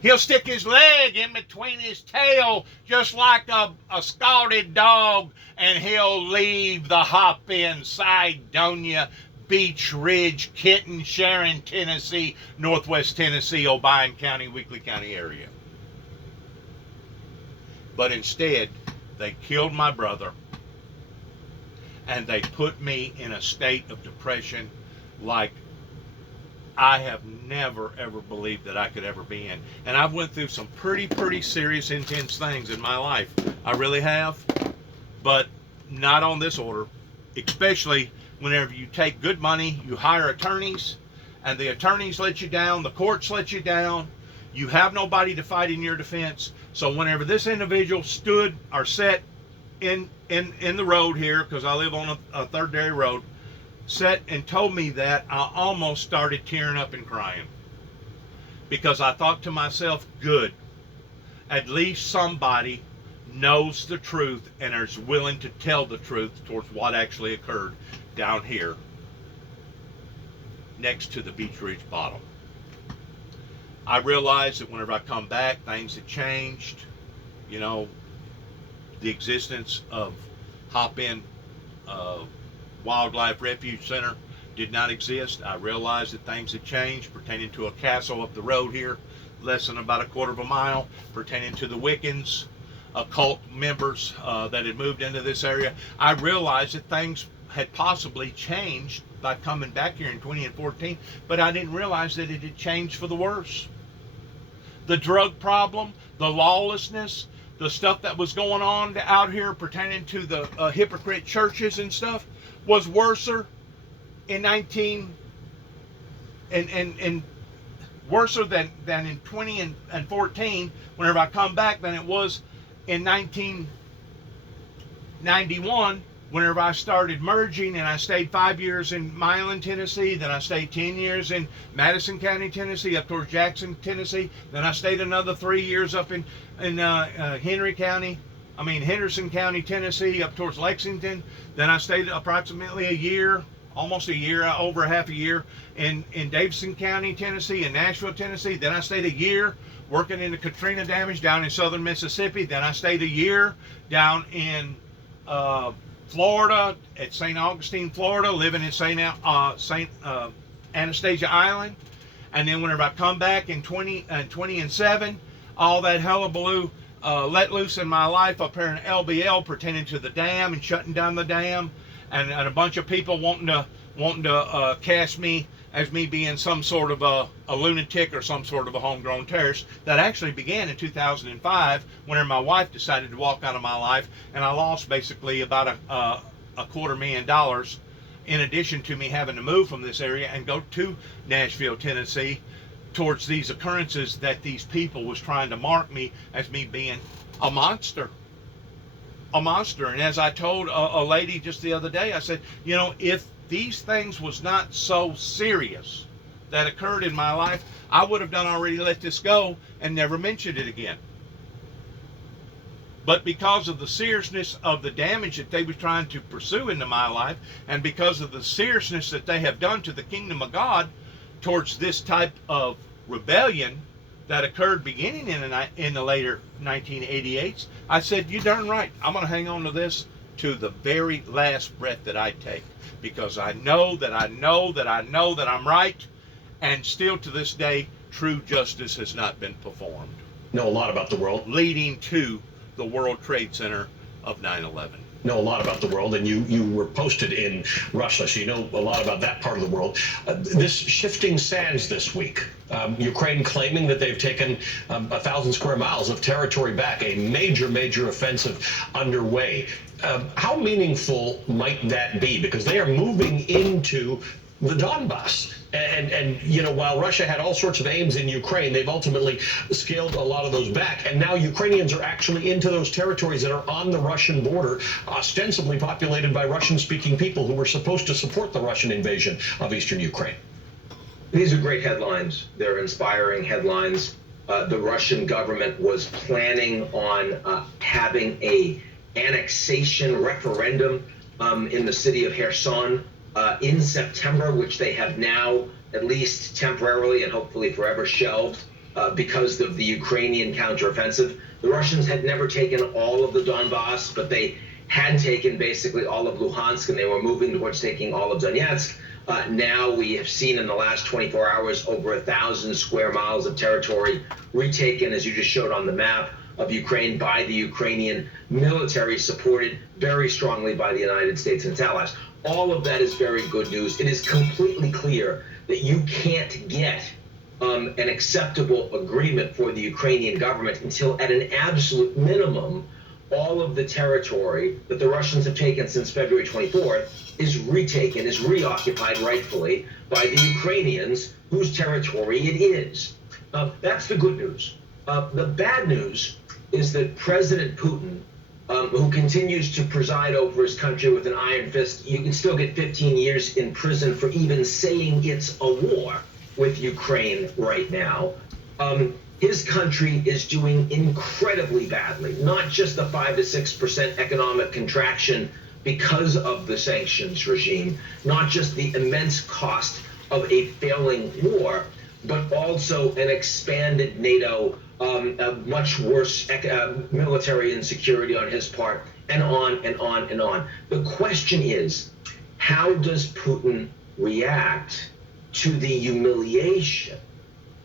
He'll stick his leg in between his tail just like a scalded dog, and he'll leave the hop-in Cydonia, Beach Ridge, Kenton, Sharon, Tennessee, Northwest Tennessee, Obion County, Weakley County area. But instead, they killed my brother, and they put me in a state of depression like I have never, ever believed that I could ever be in. And I've went through some pretty serious, intense things in my life. I really have, but not on this order, especially whenever you take good money, you hire attorneys, and the attorneys let you down, the courts let you down, you have nobody to fight in your defense. So whenever this individual stood or sat in the road here, because I live on a third-day road, sat and told me that, I almost started tearing up and crying. Because I thought to myself, good, at least somebody knows the truth and is willing to tell the truth towards what actually occurred down here next to the Beech Ridge bottom. I realize that whenever I come back, things have changed. You know, the existence of Hop-In Wildlife Refuge Center did not exist. I realize that things had changed pertaining to a castle up the road here, less than about a quarter of a mile, pertaining to the Wiccans, occult members that had moved into this area. I realized that things had possibly changed by coming back here in 2014, but I didn't realize that it had changed for the worse. The drug problem, the lawlessness, the stuff that was going on out here pertaining to the hypocrite churches and stuff was worser in worser than in 20 and 14 whenever I come back than it was in 1991 whenever I started merging, and I stayed 5 years in Milan, Tennessee, then I stayed 10 years in Madison County, Tennessee, up towards Jackson, Tennessee, then I stayed another 3 years up in Henderson County, Tennessee, up towards Lexington, then I stayed approximately a year, almost a year, over half a year in Davidson County, Tennessee, and Nashville, Tennessee, then I stayed a year working in the Katrina damage down in southern Mississippi, then I stayed a year down in Florida, at St. Augustine, Florida, living in St. Anastasia Island. And then whenever I come back in 2007, all that hullabaloo let loose in my life up here in LBL pertaining to the dam and shutting down the dam, and a bunch of people wanting to cast me as me being some sort of a lunatic or some sort of a homegrown terrorist. That actually began in 2005 whenever my wife decided to walk out of my life, and I lost basically about a $250,000 in addition to me having to move from this area and go to Nashville, Tennessee, towards these occurrences that these people was trying to mark me as me being a monster. And as I told a lady just the other day, I said, you know, if these things was not so serious that occurred in my life, I would have already let this go and never mentioned it again. But because of the seriousness of the damage that they were trying to pursue into my life, and because of the seriousness that they have done to the kingdom of God towards this type of rebellion that occurred beginning in the later 1988s, I said, you darn right, I'm going to hang on to this to the very last breath that I take, because I know that I'm right, and still to this day, true justice has not been performed. Know a lot about the world. Leading to the World Trade Center of 9/11. Know a lot about the world, and you were posted in Russia, so you know a lot about that part of the world. This shifting sands this week. Ukraine claiming that they've taken 1,000 square miles of territory back, a major offensive underway. How meaningful might that be? Because they are moving into the Donbass. And you know, while Russia had all sorts of aims in Ukraine, they've ultimately scaled a lot of those back. And now Ukrainians are actually into those territories that are on the Russian border, ostensibly populated by Russian-speaking people who were supposed to support the Russian invasion of eastern Ukraine. These are great headlines. They're inspiring headlines. The Russian government was planning on having a annexation referendum in the city of Kherson in September, which they have now at least temporarily and hopefully forever shelved because of the Ukrainian counteroffensive. The Russians had never taken all of the Donbass, but they had taken basically all of Luhansk, and they were moving towards taking all of Donetsk. Now we have seen in the last 24 hours over 1,000 square miles of territory retaken, as you just showed on the map, of Ukraine by the Ukrainian military, supported very strongly by the United States and its allies. All of that is very good news. It is completely clear that you can't get an acceptable agreement for the Ukrainian government until, at an absolute minimum, all of the territory that the Russians have taken since February 24th is retaken, is reoccupied rightfully by the Ukrainians, whose territory it is. That's the good news. The bad news is that President Putin, who continues to preside over his country with an iron fist, you can still get 15 years in prison for even saying it's a war with Ukraine right now. his country is doing incredibly badly, not just a 5 to 6% economic contraction because of the sanctions regime, not just the immense cost of a failing war, but also an expanded NATO, a much worse military insecurity on his part, and on and on and on. The question is, how does Putin react to the humiliation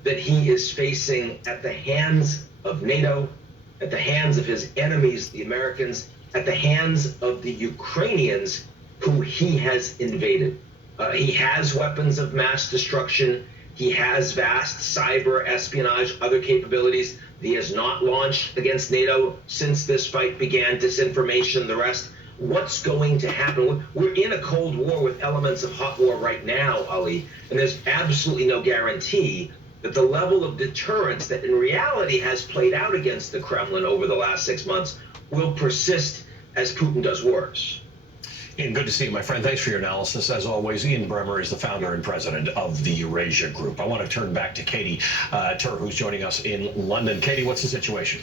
that he is facing at the hands of NATO, at the hands of his enemies, the Americans, at the hands of the Ukrainians who he has invaded? He has weapons of mass destruction. He has vast cyber espionage, other capabilities that he has not launched against NATO since this fight began, disinformation, the rest. What's going to happen? We're in a Cold War with elements of hot war right now, Ali, and there's absolutely no guarantee that the level of deterrence that in reality has played out against the Kremlin over the last 6 months will persist as Putin does worse. Ian, good to see you, my friend. Thanks for your analysis. As always, Ian Bremmer is the founder and president of the Eurasia Group. I want to turn back to Katie Tur, who's joining us in London. Katie, what's the situation?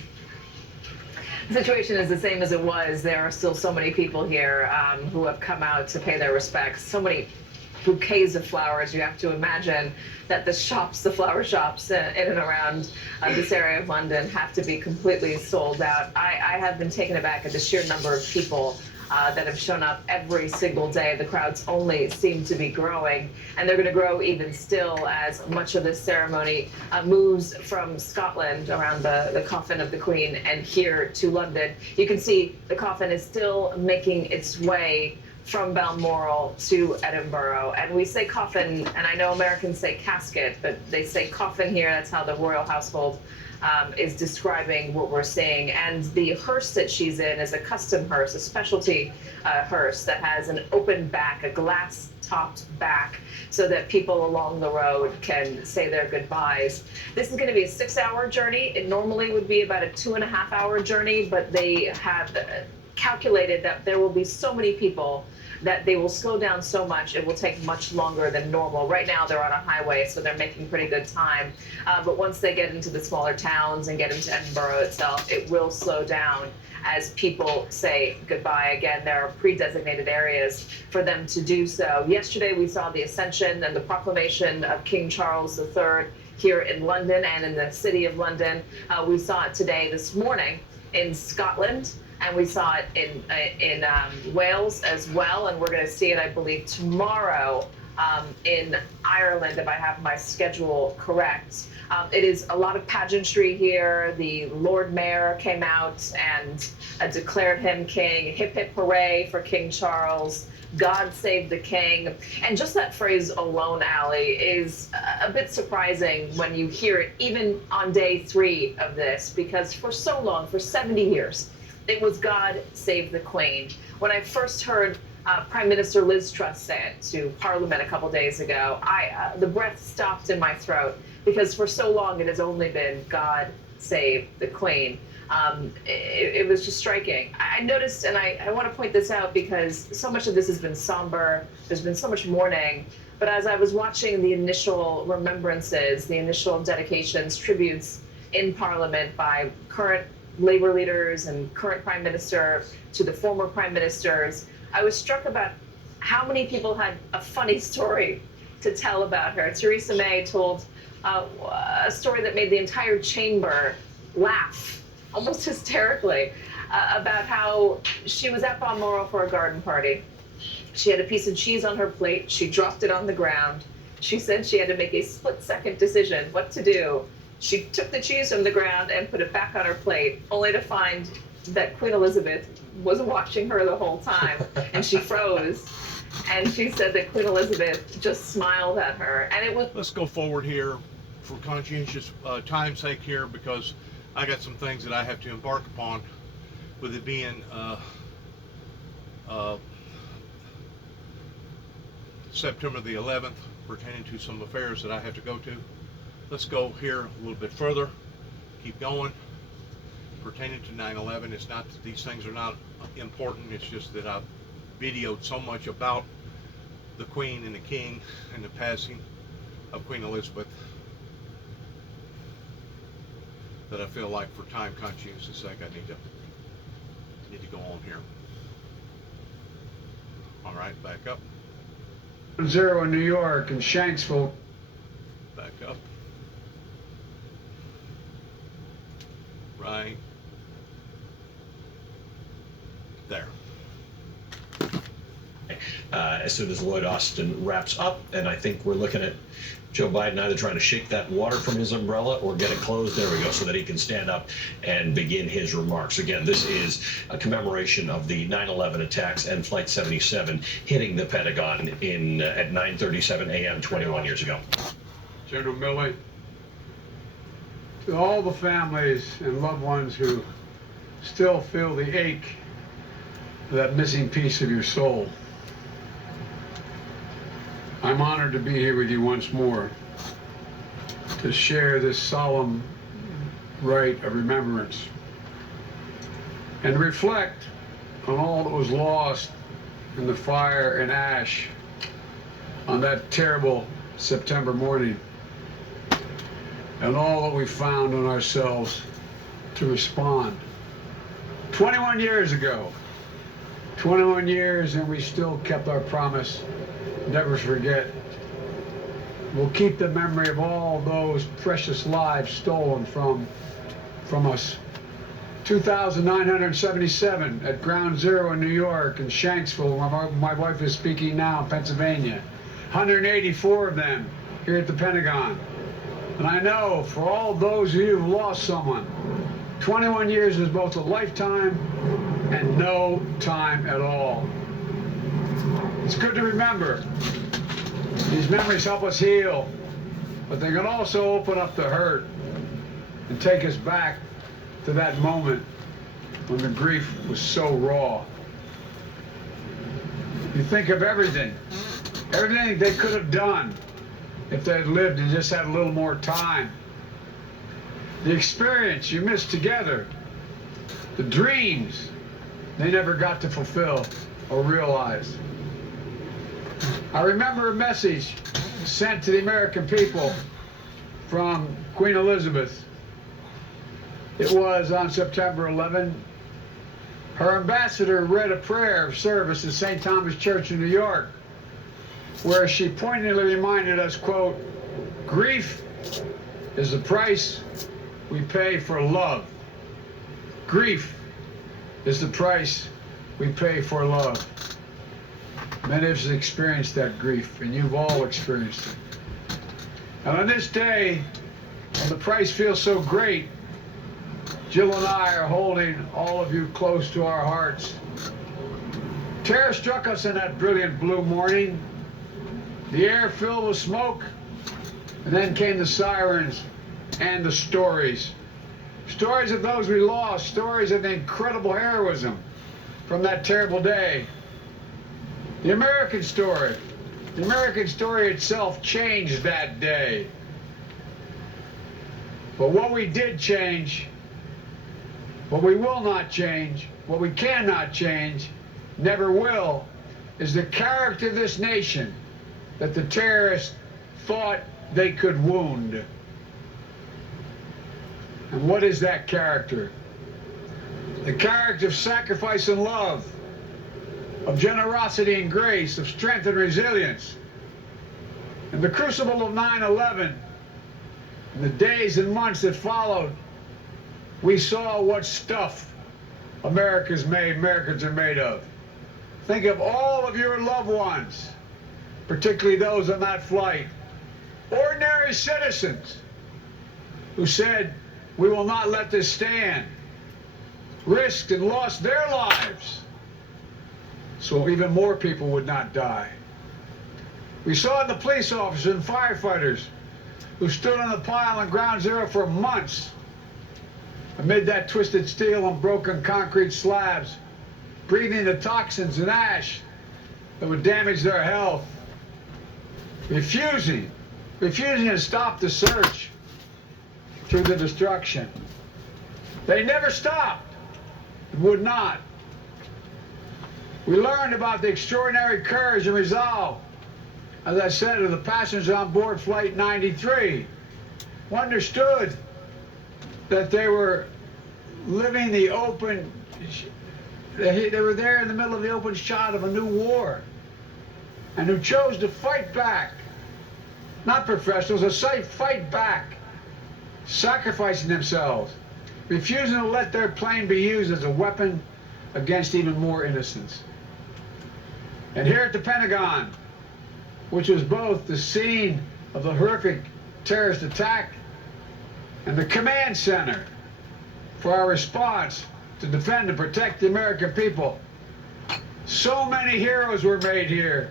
The situation is the same as it was. There are still so many people here who have come out to pay their respects. So many bouquets of flowers. You have to imagine that the shops, the flower shops in and around this area of London have to be completely sold out. I have been taken aback at the sheer number of people that have shown up every single day. The crowds only seem to be growing, and they're going to grow even still as much of this ceremony moves from Scotland around the coffin of the Queen and here to London. You can see the coffin is still making its way from Balmoral to Edinburgh. And we say coffin, and I know Americans say casket, but they say coffin here. That's how the royal household is describing what we're seeing. And the hearse that she's in is a custom hearse, a specialty hearse that has an open back, a glass-topped back, so that people along the road can say their goodbyes. This is going to be a 6-hour journey. It normally would be about a 2.5-hour journey, but they have calculated that there will be so many people that they will slow down so much it will take much longer than normal. Right now they're on a highway, so they're making pretty good time. But once they get into the smaller towns and get into Edinburgh itself, it will slow down as people say goodbye. Again, there are pre-designated areas for them to do so. Yesterday we saw the Ascension and the proclamation of King Charles III here in London and in the city of London. We saw it today, this morning, in Scotland. And we saw it in Wales as well, and we're going to see it, I believe, tomorrow in Ireland, if I have my schedule correct. It is a lot of pageantry here. The Lord Mayor came out and declared him king. Hip, hip, hooray for King Charles. God save the king. And just that phrase alone, Ali, is a bit surprising when you hear it, even on day 3 of this, because for so long, for 70 years, it was God save the Queen. When I first heard Prime Minister Liz Truss say it to Parliament a couple days ago, the breath stopped in my throat, because for so long it has only been God save the Queen. It was just striking. I noticed, and I want to point this out because so much of this has been somber, there's been so much mourning, but as I was watching the initial remembrances, the initial dedications, tributes in Parliament by current Labour leaders and current Prime Minister to the former Prime Ministers, I was struck about how many people had a funny story to tell about her. Theresa May told a story that made the entire chamber laugh, almost hysterically, about how she was at Balmoral for a garden party. She had a piece of cheese on her plate. She dropped it on the ground. She said she had to make a split-second decision what to do. She took the cheese from the ground and put it back on her plate, only to find that Queen Elizabeth was watching her the whole time, and she froze. And she said that Queen Elizabeth just smiled at her, and it was... Let's go forward here for conscientious time's sake here, because I got some things that I have to embark upon, with it being September the 11th, pertaining to some affairs that I have to go to. Let's go here a little bit further, keep going. Pertaining to 9/11, it's not that these things are not important, it's just that I've videoed so much about the Queen and the King and the passing of Queen Elizabeth. that I feel like for time conscientious sake I need to go on here. All right, back up. 0 in New York and Shanksville. Back up. Right there. As soon as Lloyd Austin wraps up, and I think we're looking at Joe Biden either trying to shake that water from his umbrella or get it closed. There we go, so that he can stand up and begin his remarks. Again, this is a commemoration of the 9/11 attacks and Flight 77 hitting the Pentagon at 9:37 a.m. 21 years ago. General Milley, to all the families and loved ones who still feel the ache of that missing piece of your soul, I'm honored to be here with you once more to share this solemn rite of remembrance and reflect on all that was lost in the fire and ash on that terrible September morning, and all that we found in ourselves to respond. 21 years ago, 21 years, and we still kept our promise. Never forget. We'll keep the memory of all those precious lives stolen from us. 2,977 at Ground Zero in New York and Shanksville, where my wife is speaking now, in Pennsylvania. 184 of them here at the Pentagon. And I know for all those of you who've lost someone, 21 years is both a lifetime and no time at all. It's good to remember. These memories help us heal, but they can also open up the hurt and take us back to that moment when the grief was so raw. You think of everything they could have done if they had lived and just had a little more time. The experience you missed together, the dreams they never got to fulfill or realize. I remember a message sent to the American people from Queen Elizabeth. It was on September 11. Her ambassador read a prayer of service at St. Thomas Church in New York, where she poignantly reminded us, quote, "Grief is the price we pay for love. Grief is the price we pay for love." Many of us experienced that grief, and you've all experienced it. And on this day, when the price feels so great, Jill and I are holding all of you close to our hearts. Terror struck us in that brilliant blue morning. The air filled with smoke, and then came the sirens and the stories. Stories of those we lost, stories of the incredible heroism from that terrible day. The American story itself changed that day. But what we did change, what we will not change, what we cannot change, never will, is the character of this nation that the terrorists thought they could wound. And what is that character? The character of sacrifice and love, of generosity and grace, of strength and resilience. In the crucible of 9/11, in the days and months that followed, we saw what stuff Americans are made of. Think of all of your loved ones, particularly those on that flight, ordinary citizens who said, "We will not let this stand," risked and lost their lives so even more people would not die. We saw the police officers and firefighters who stood on the pile on Ground Zero for months amid that twisted steel and broken concrete slabs, breathing the toxins and ash that would damage their health, refusing to stop the search through the destruction. They never stopped and would not. We learned about the extraordinary courage and resolve, as I said, of the passengers on board Flight 93, who understood that they were living the open, they were there in the middle of the open shot of a new war, and who chose to fight back. Not professionals, a safe fight back, sacrificing themselves, refusing to let their plane be used as a weapon against even more innocents. And here at the Pentagon, which was both the scene of the horrific terrorist attack and the command center for our response to defend and protect the American people, so many heroes were made here.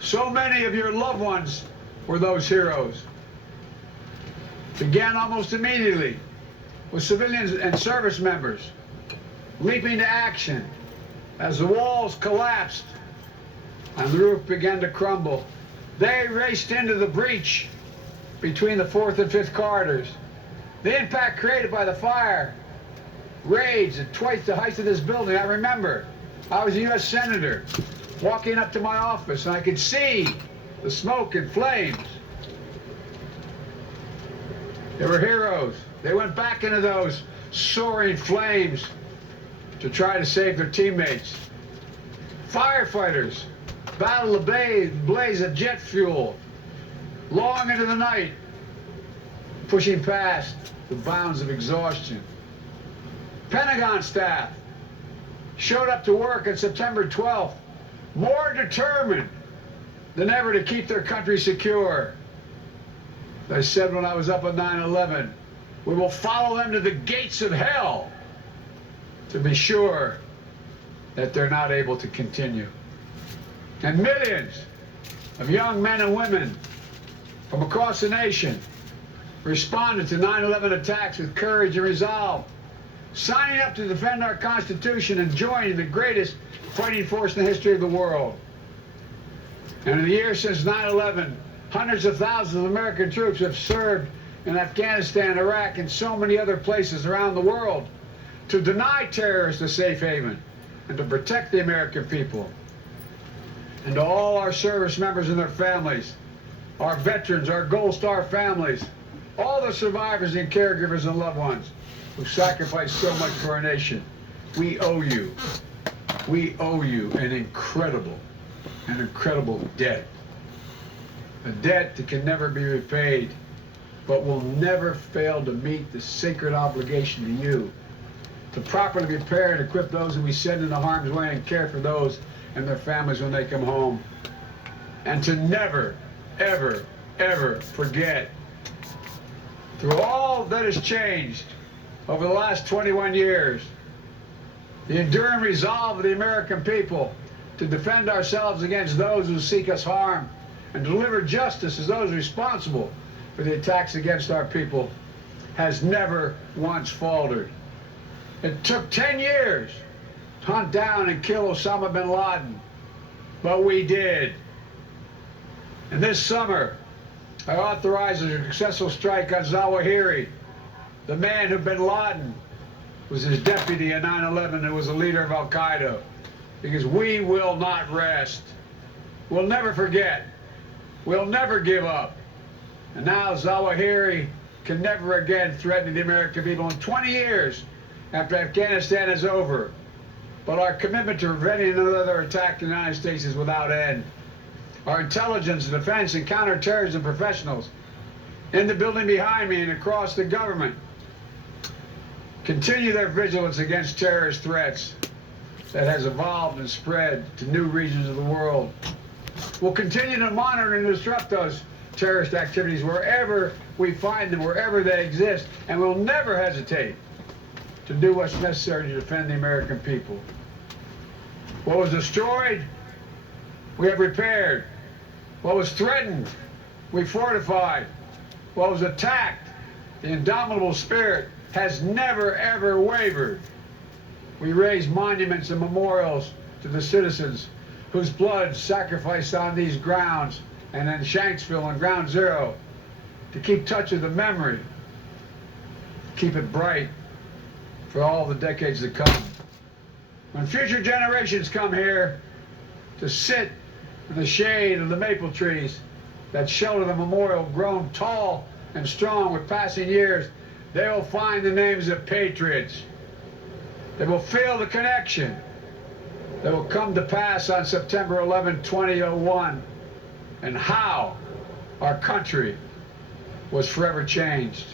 So many of your loved ones were those heroes. Began almost immediately with civilians and service members leaping to action as the walls collapsed and the roof began to crumble. They raced into the breach between the 4th and 5th corridors. The impact created by the fire raged at twice the height of this building. I remember I was a U.S. Senator walking up to my office, and I could see the smoke and flames. They were heroes. They went back into those soaring flames to try to save their teammates. Firefighters battled the blaze of jet fuel long into the night, pushing past the bounds of exhaustion. Pentagon staff showed up to work on September 12th, more determined than ever to keep their country secure. As I said when I was up on 9/11, we will follow them to the gates of hell to be sure that they're not able to continue. And millions of young men and women from across the nation responded to 9/11 attacks with courage and resolve, signing up to defend our Constitution and joining the greatest fighting force in the history of the world. And in the years since 9/11, hundreds of thousands of American troops have served in Afghanistan, Iraq, and so many other places around the world to deny terrorists a safe haven and to protect the American people. And to all our service members and their families, our veterans, our Gold Star families, all the survivors and caregivers and loved ones who sacrificed so much for our nation, we owe you an incredible debt. A debt that can never be repaid, but will never fail to meet the sacred obligation to you to properly prepare and equip those who we send into harm's way and care for those and their families when they come home. And to never, ever, ever forget, through all that has changed over the last 21 years, the enduring resolve of the American people to defend ourselves against those who seek us harm and deliver justice to those responsible for the attacks against our people has never once faltered. It took 10 years to hunt down and kill Osama bin Laden, but we did. And this summer, I authorized a successful strike on Zawahiri, the man who bin Laden was his deputy in 9/11 and was the leader of Al-Qaeda, because we will not rest. We'll never forget. We'll never give up. And now Zawahiri can never again threaten the American people in 20 years after Afghanistan is over. But our commitment to preventing another attack in the United States is without end. Our intelligence, defense, and counterterrorism professionals in the building behind me and across the government continue their vigilance against terrorist threats that has evolved and spread to new regions of the world. We'll continue to monitor and disrupt those terrorist activities wherever we find them, wherever they exist, and we'll never hesitate to do what's necessary to defend the American people. What was destroyed, we have repaired. What was threatened, we fortified. What was attacked, the indomitable spirit has never, ever wavered. We raised monuments and memorials to the citizens whose blood sacrificed on these grounds and in Shanksville and Ground Zero to keep touch with the memory, keep it bright for all the decades to come. When future generations come here to sit in the shade of the maple trees that shelter the memorial grown tall and strong with passing years, they will find the names of patriots. They will feel the connection that will come to pass on September 11, 2001, and how our country was forever changed.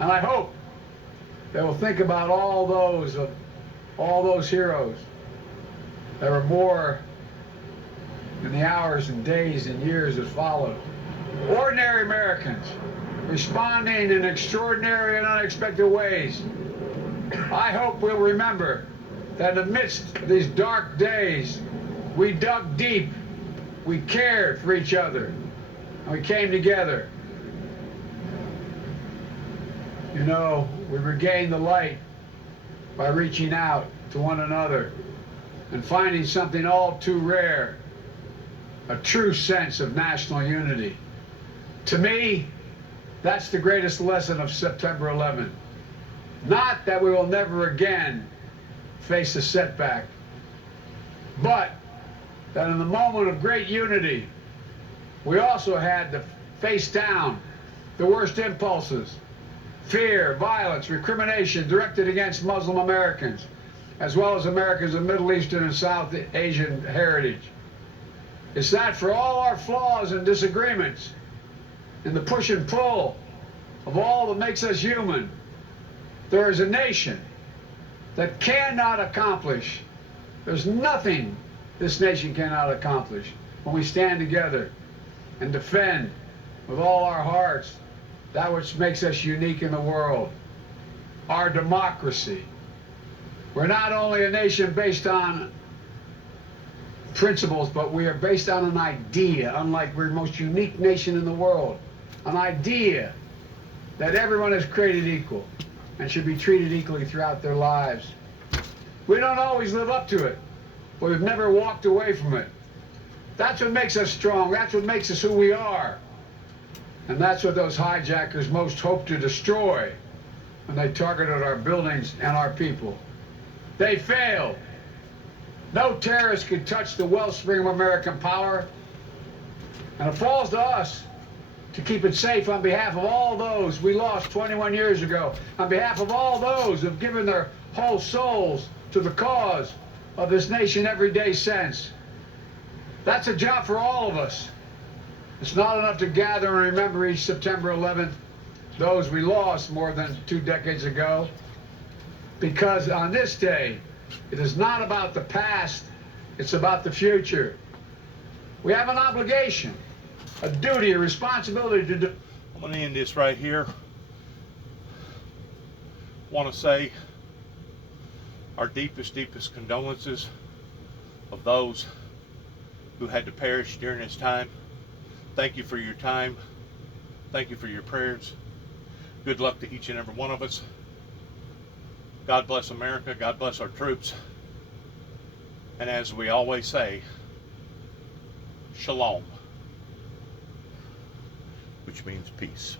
And I hope they will think about all those heroes that were more in the hours and days and years that followed. Ordinary Americans responding in extraordinary and unexpected ways. I hope we'll remember that in the midst of these dark days, we dug deep, we cared for each other, and we came together. You know, we regained the light by reaching out to one another and finding something all too rare, a true sense of national unity. To me, that's the greatest lesson of September 11. Not that we will never again face a setback, but that in the moment of great unity, we also had to face down the worst impulses: fear, violence, recrimination directed against Muslim Americans, as well as Americans of Middle Eastern and South Asian heritage. It's that for all our flaws and disagreements, and the push and pull of all that makes us human, there is a nation that cannot accomplish. There's nothing this nation cannot accomplish when we stand together and defend with all our hearts that which makes us unique in the world, our democracy. We're not only a nation based on principles, but we are based on an idea, unlike we're the most unique nation in the world, an idea that everyone is created equal and should be treated equally throughout their lives. We don't always live up to it, but we've never walked away from it. That's what makes us strong. That's what makes us who we are. And that's what those hijackers most hoped to destroy when they targeted our buildings and our people. They failed. No terrorist could touch the wellspring of American power. And it falls to us to keep it safe on behalf of all those we lost 21 years ago, on behalf of all those who have given their whole souls to the cause of this nation every day since. That's a job for all of us. It's not enough to gather and remember each September 11th those we lost more than 2 decades ago, because on this day, it is not about the past, it's about the future. We have an obligation, a duty, a responsibility to do. I'm going to end this right here. Want to say our deepest condolences of those who had to perish during this time. Thank you for your time. Thank you for your prayers. Good luck to each and every one of us. God bless America. God bless our troops. And as we always say, Shalom, which means peace.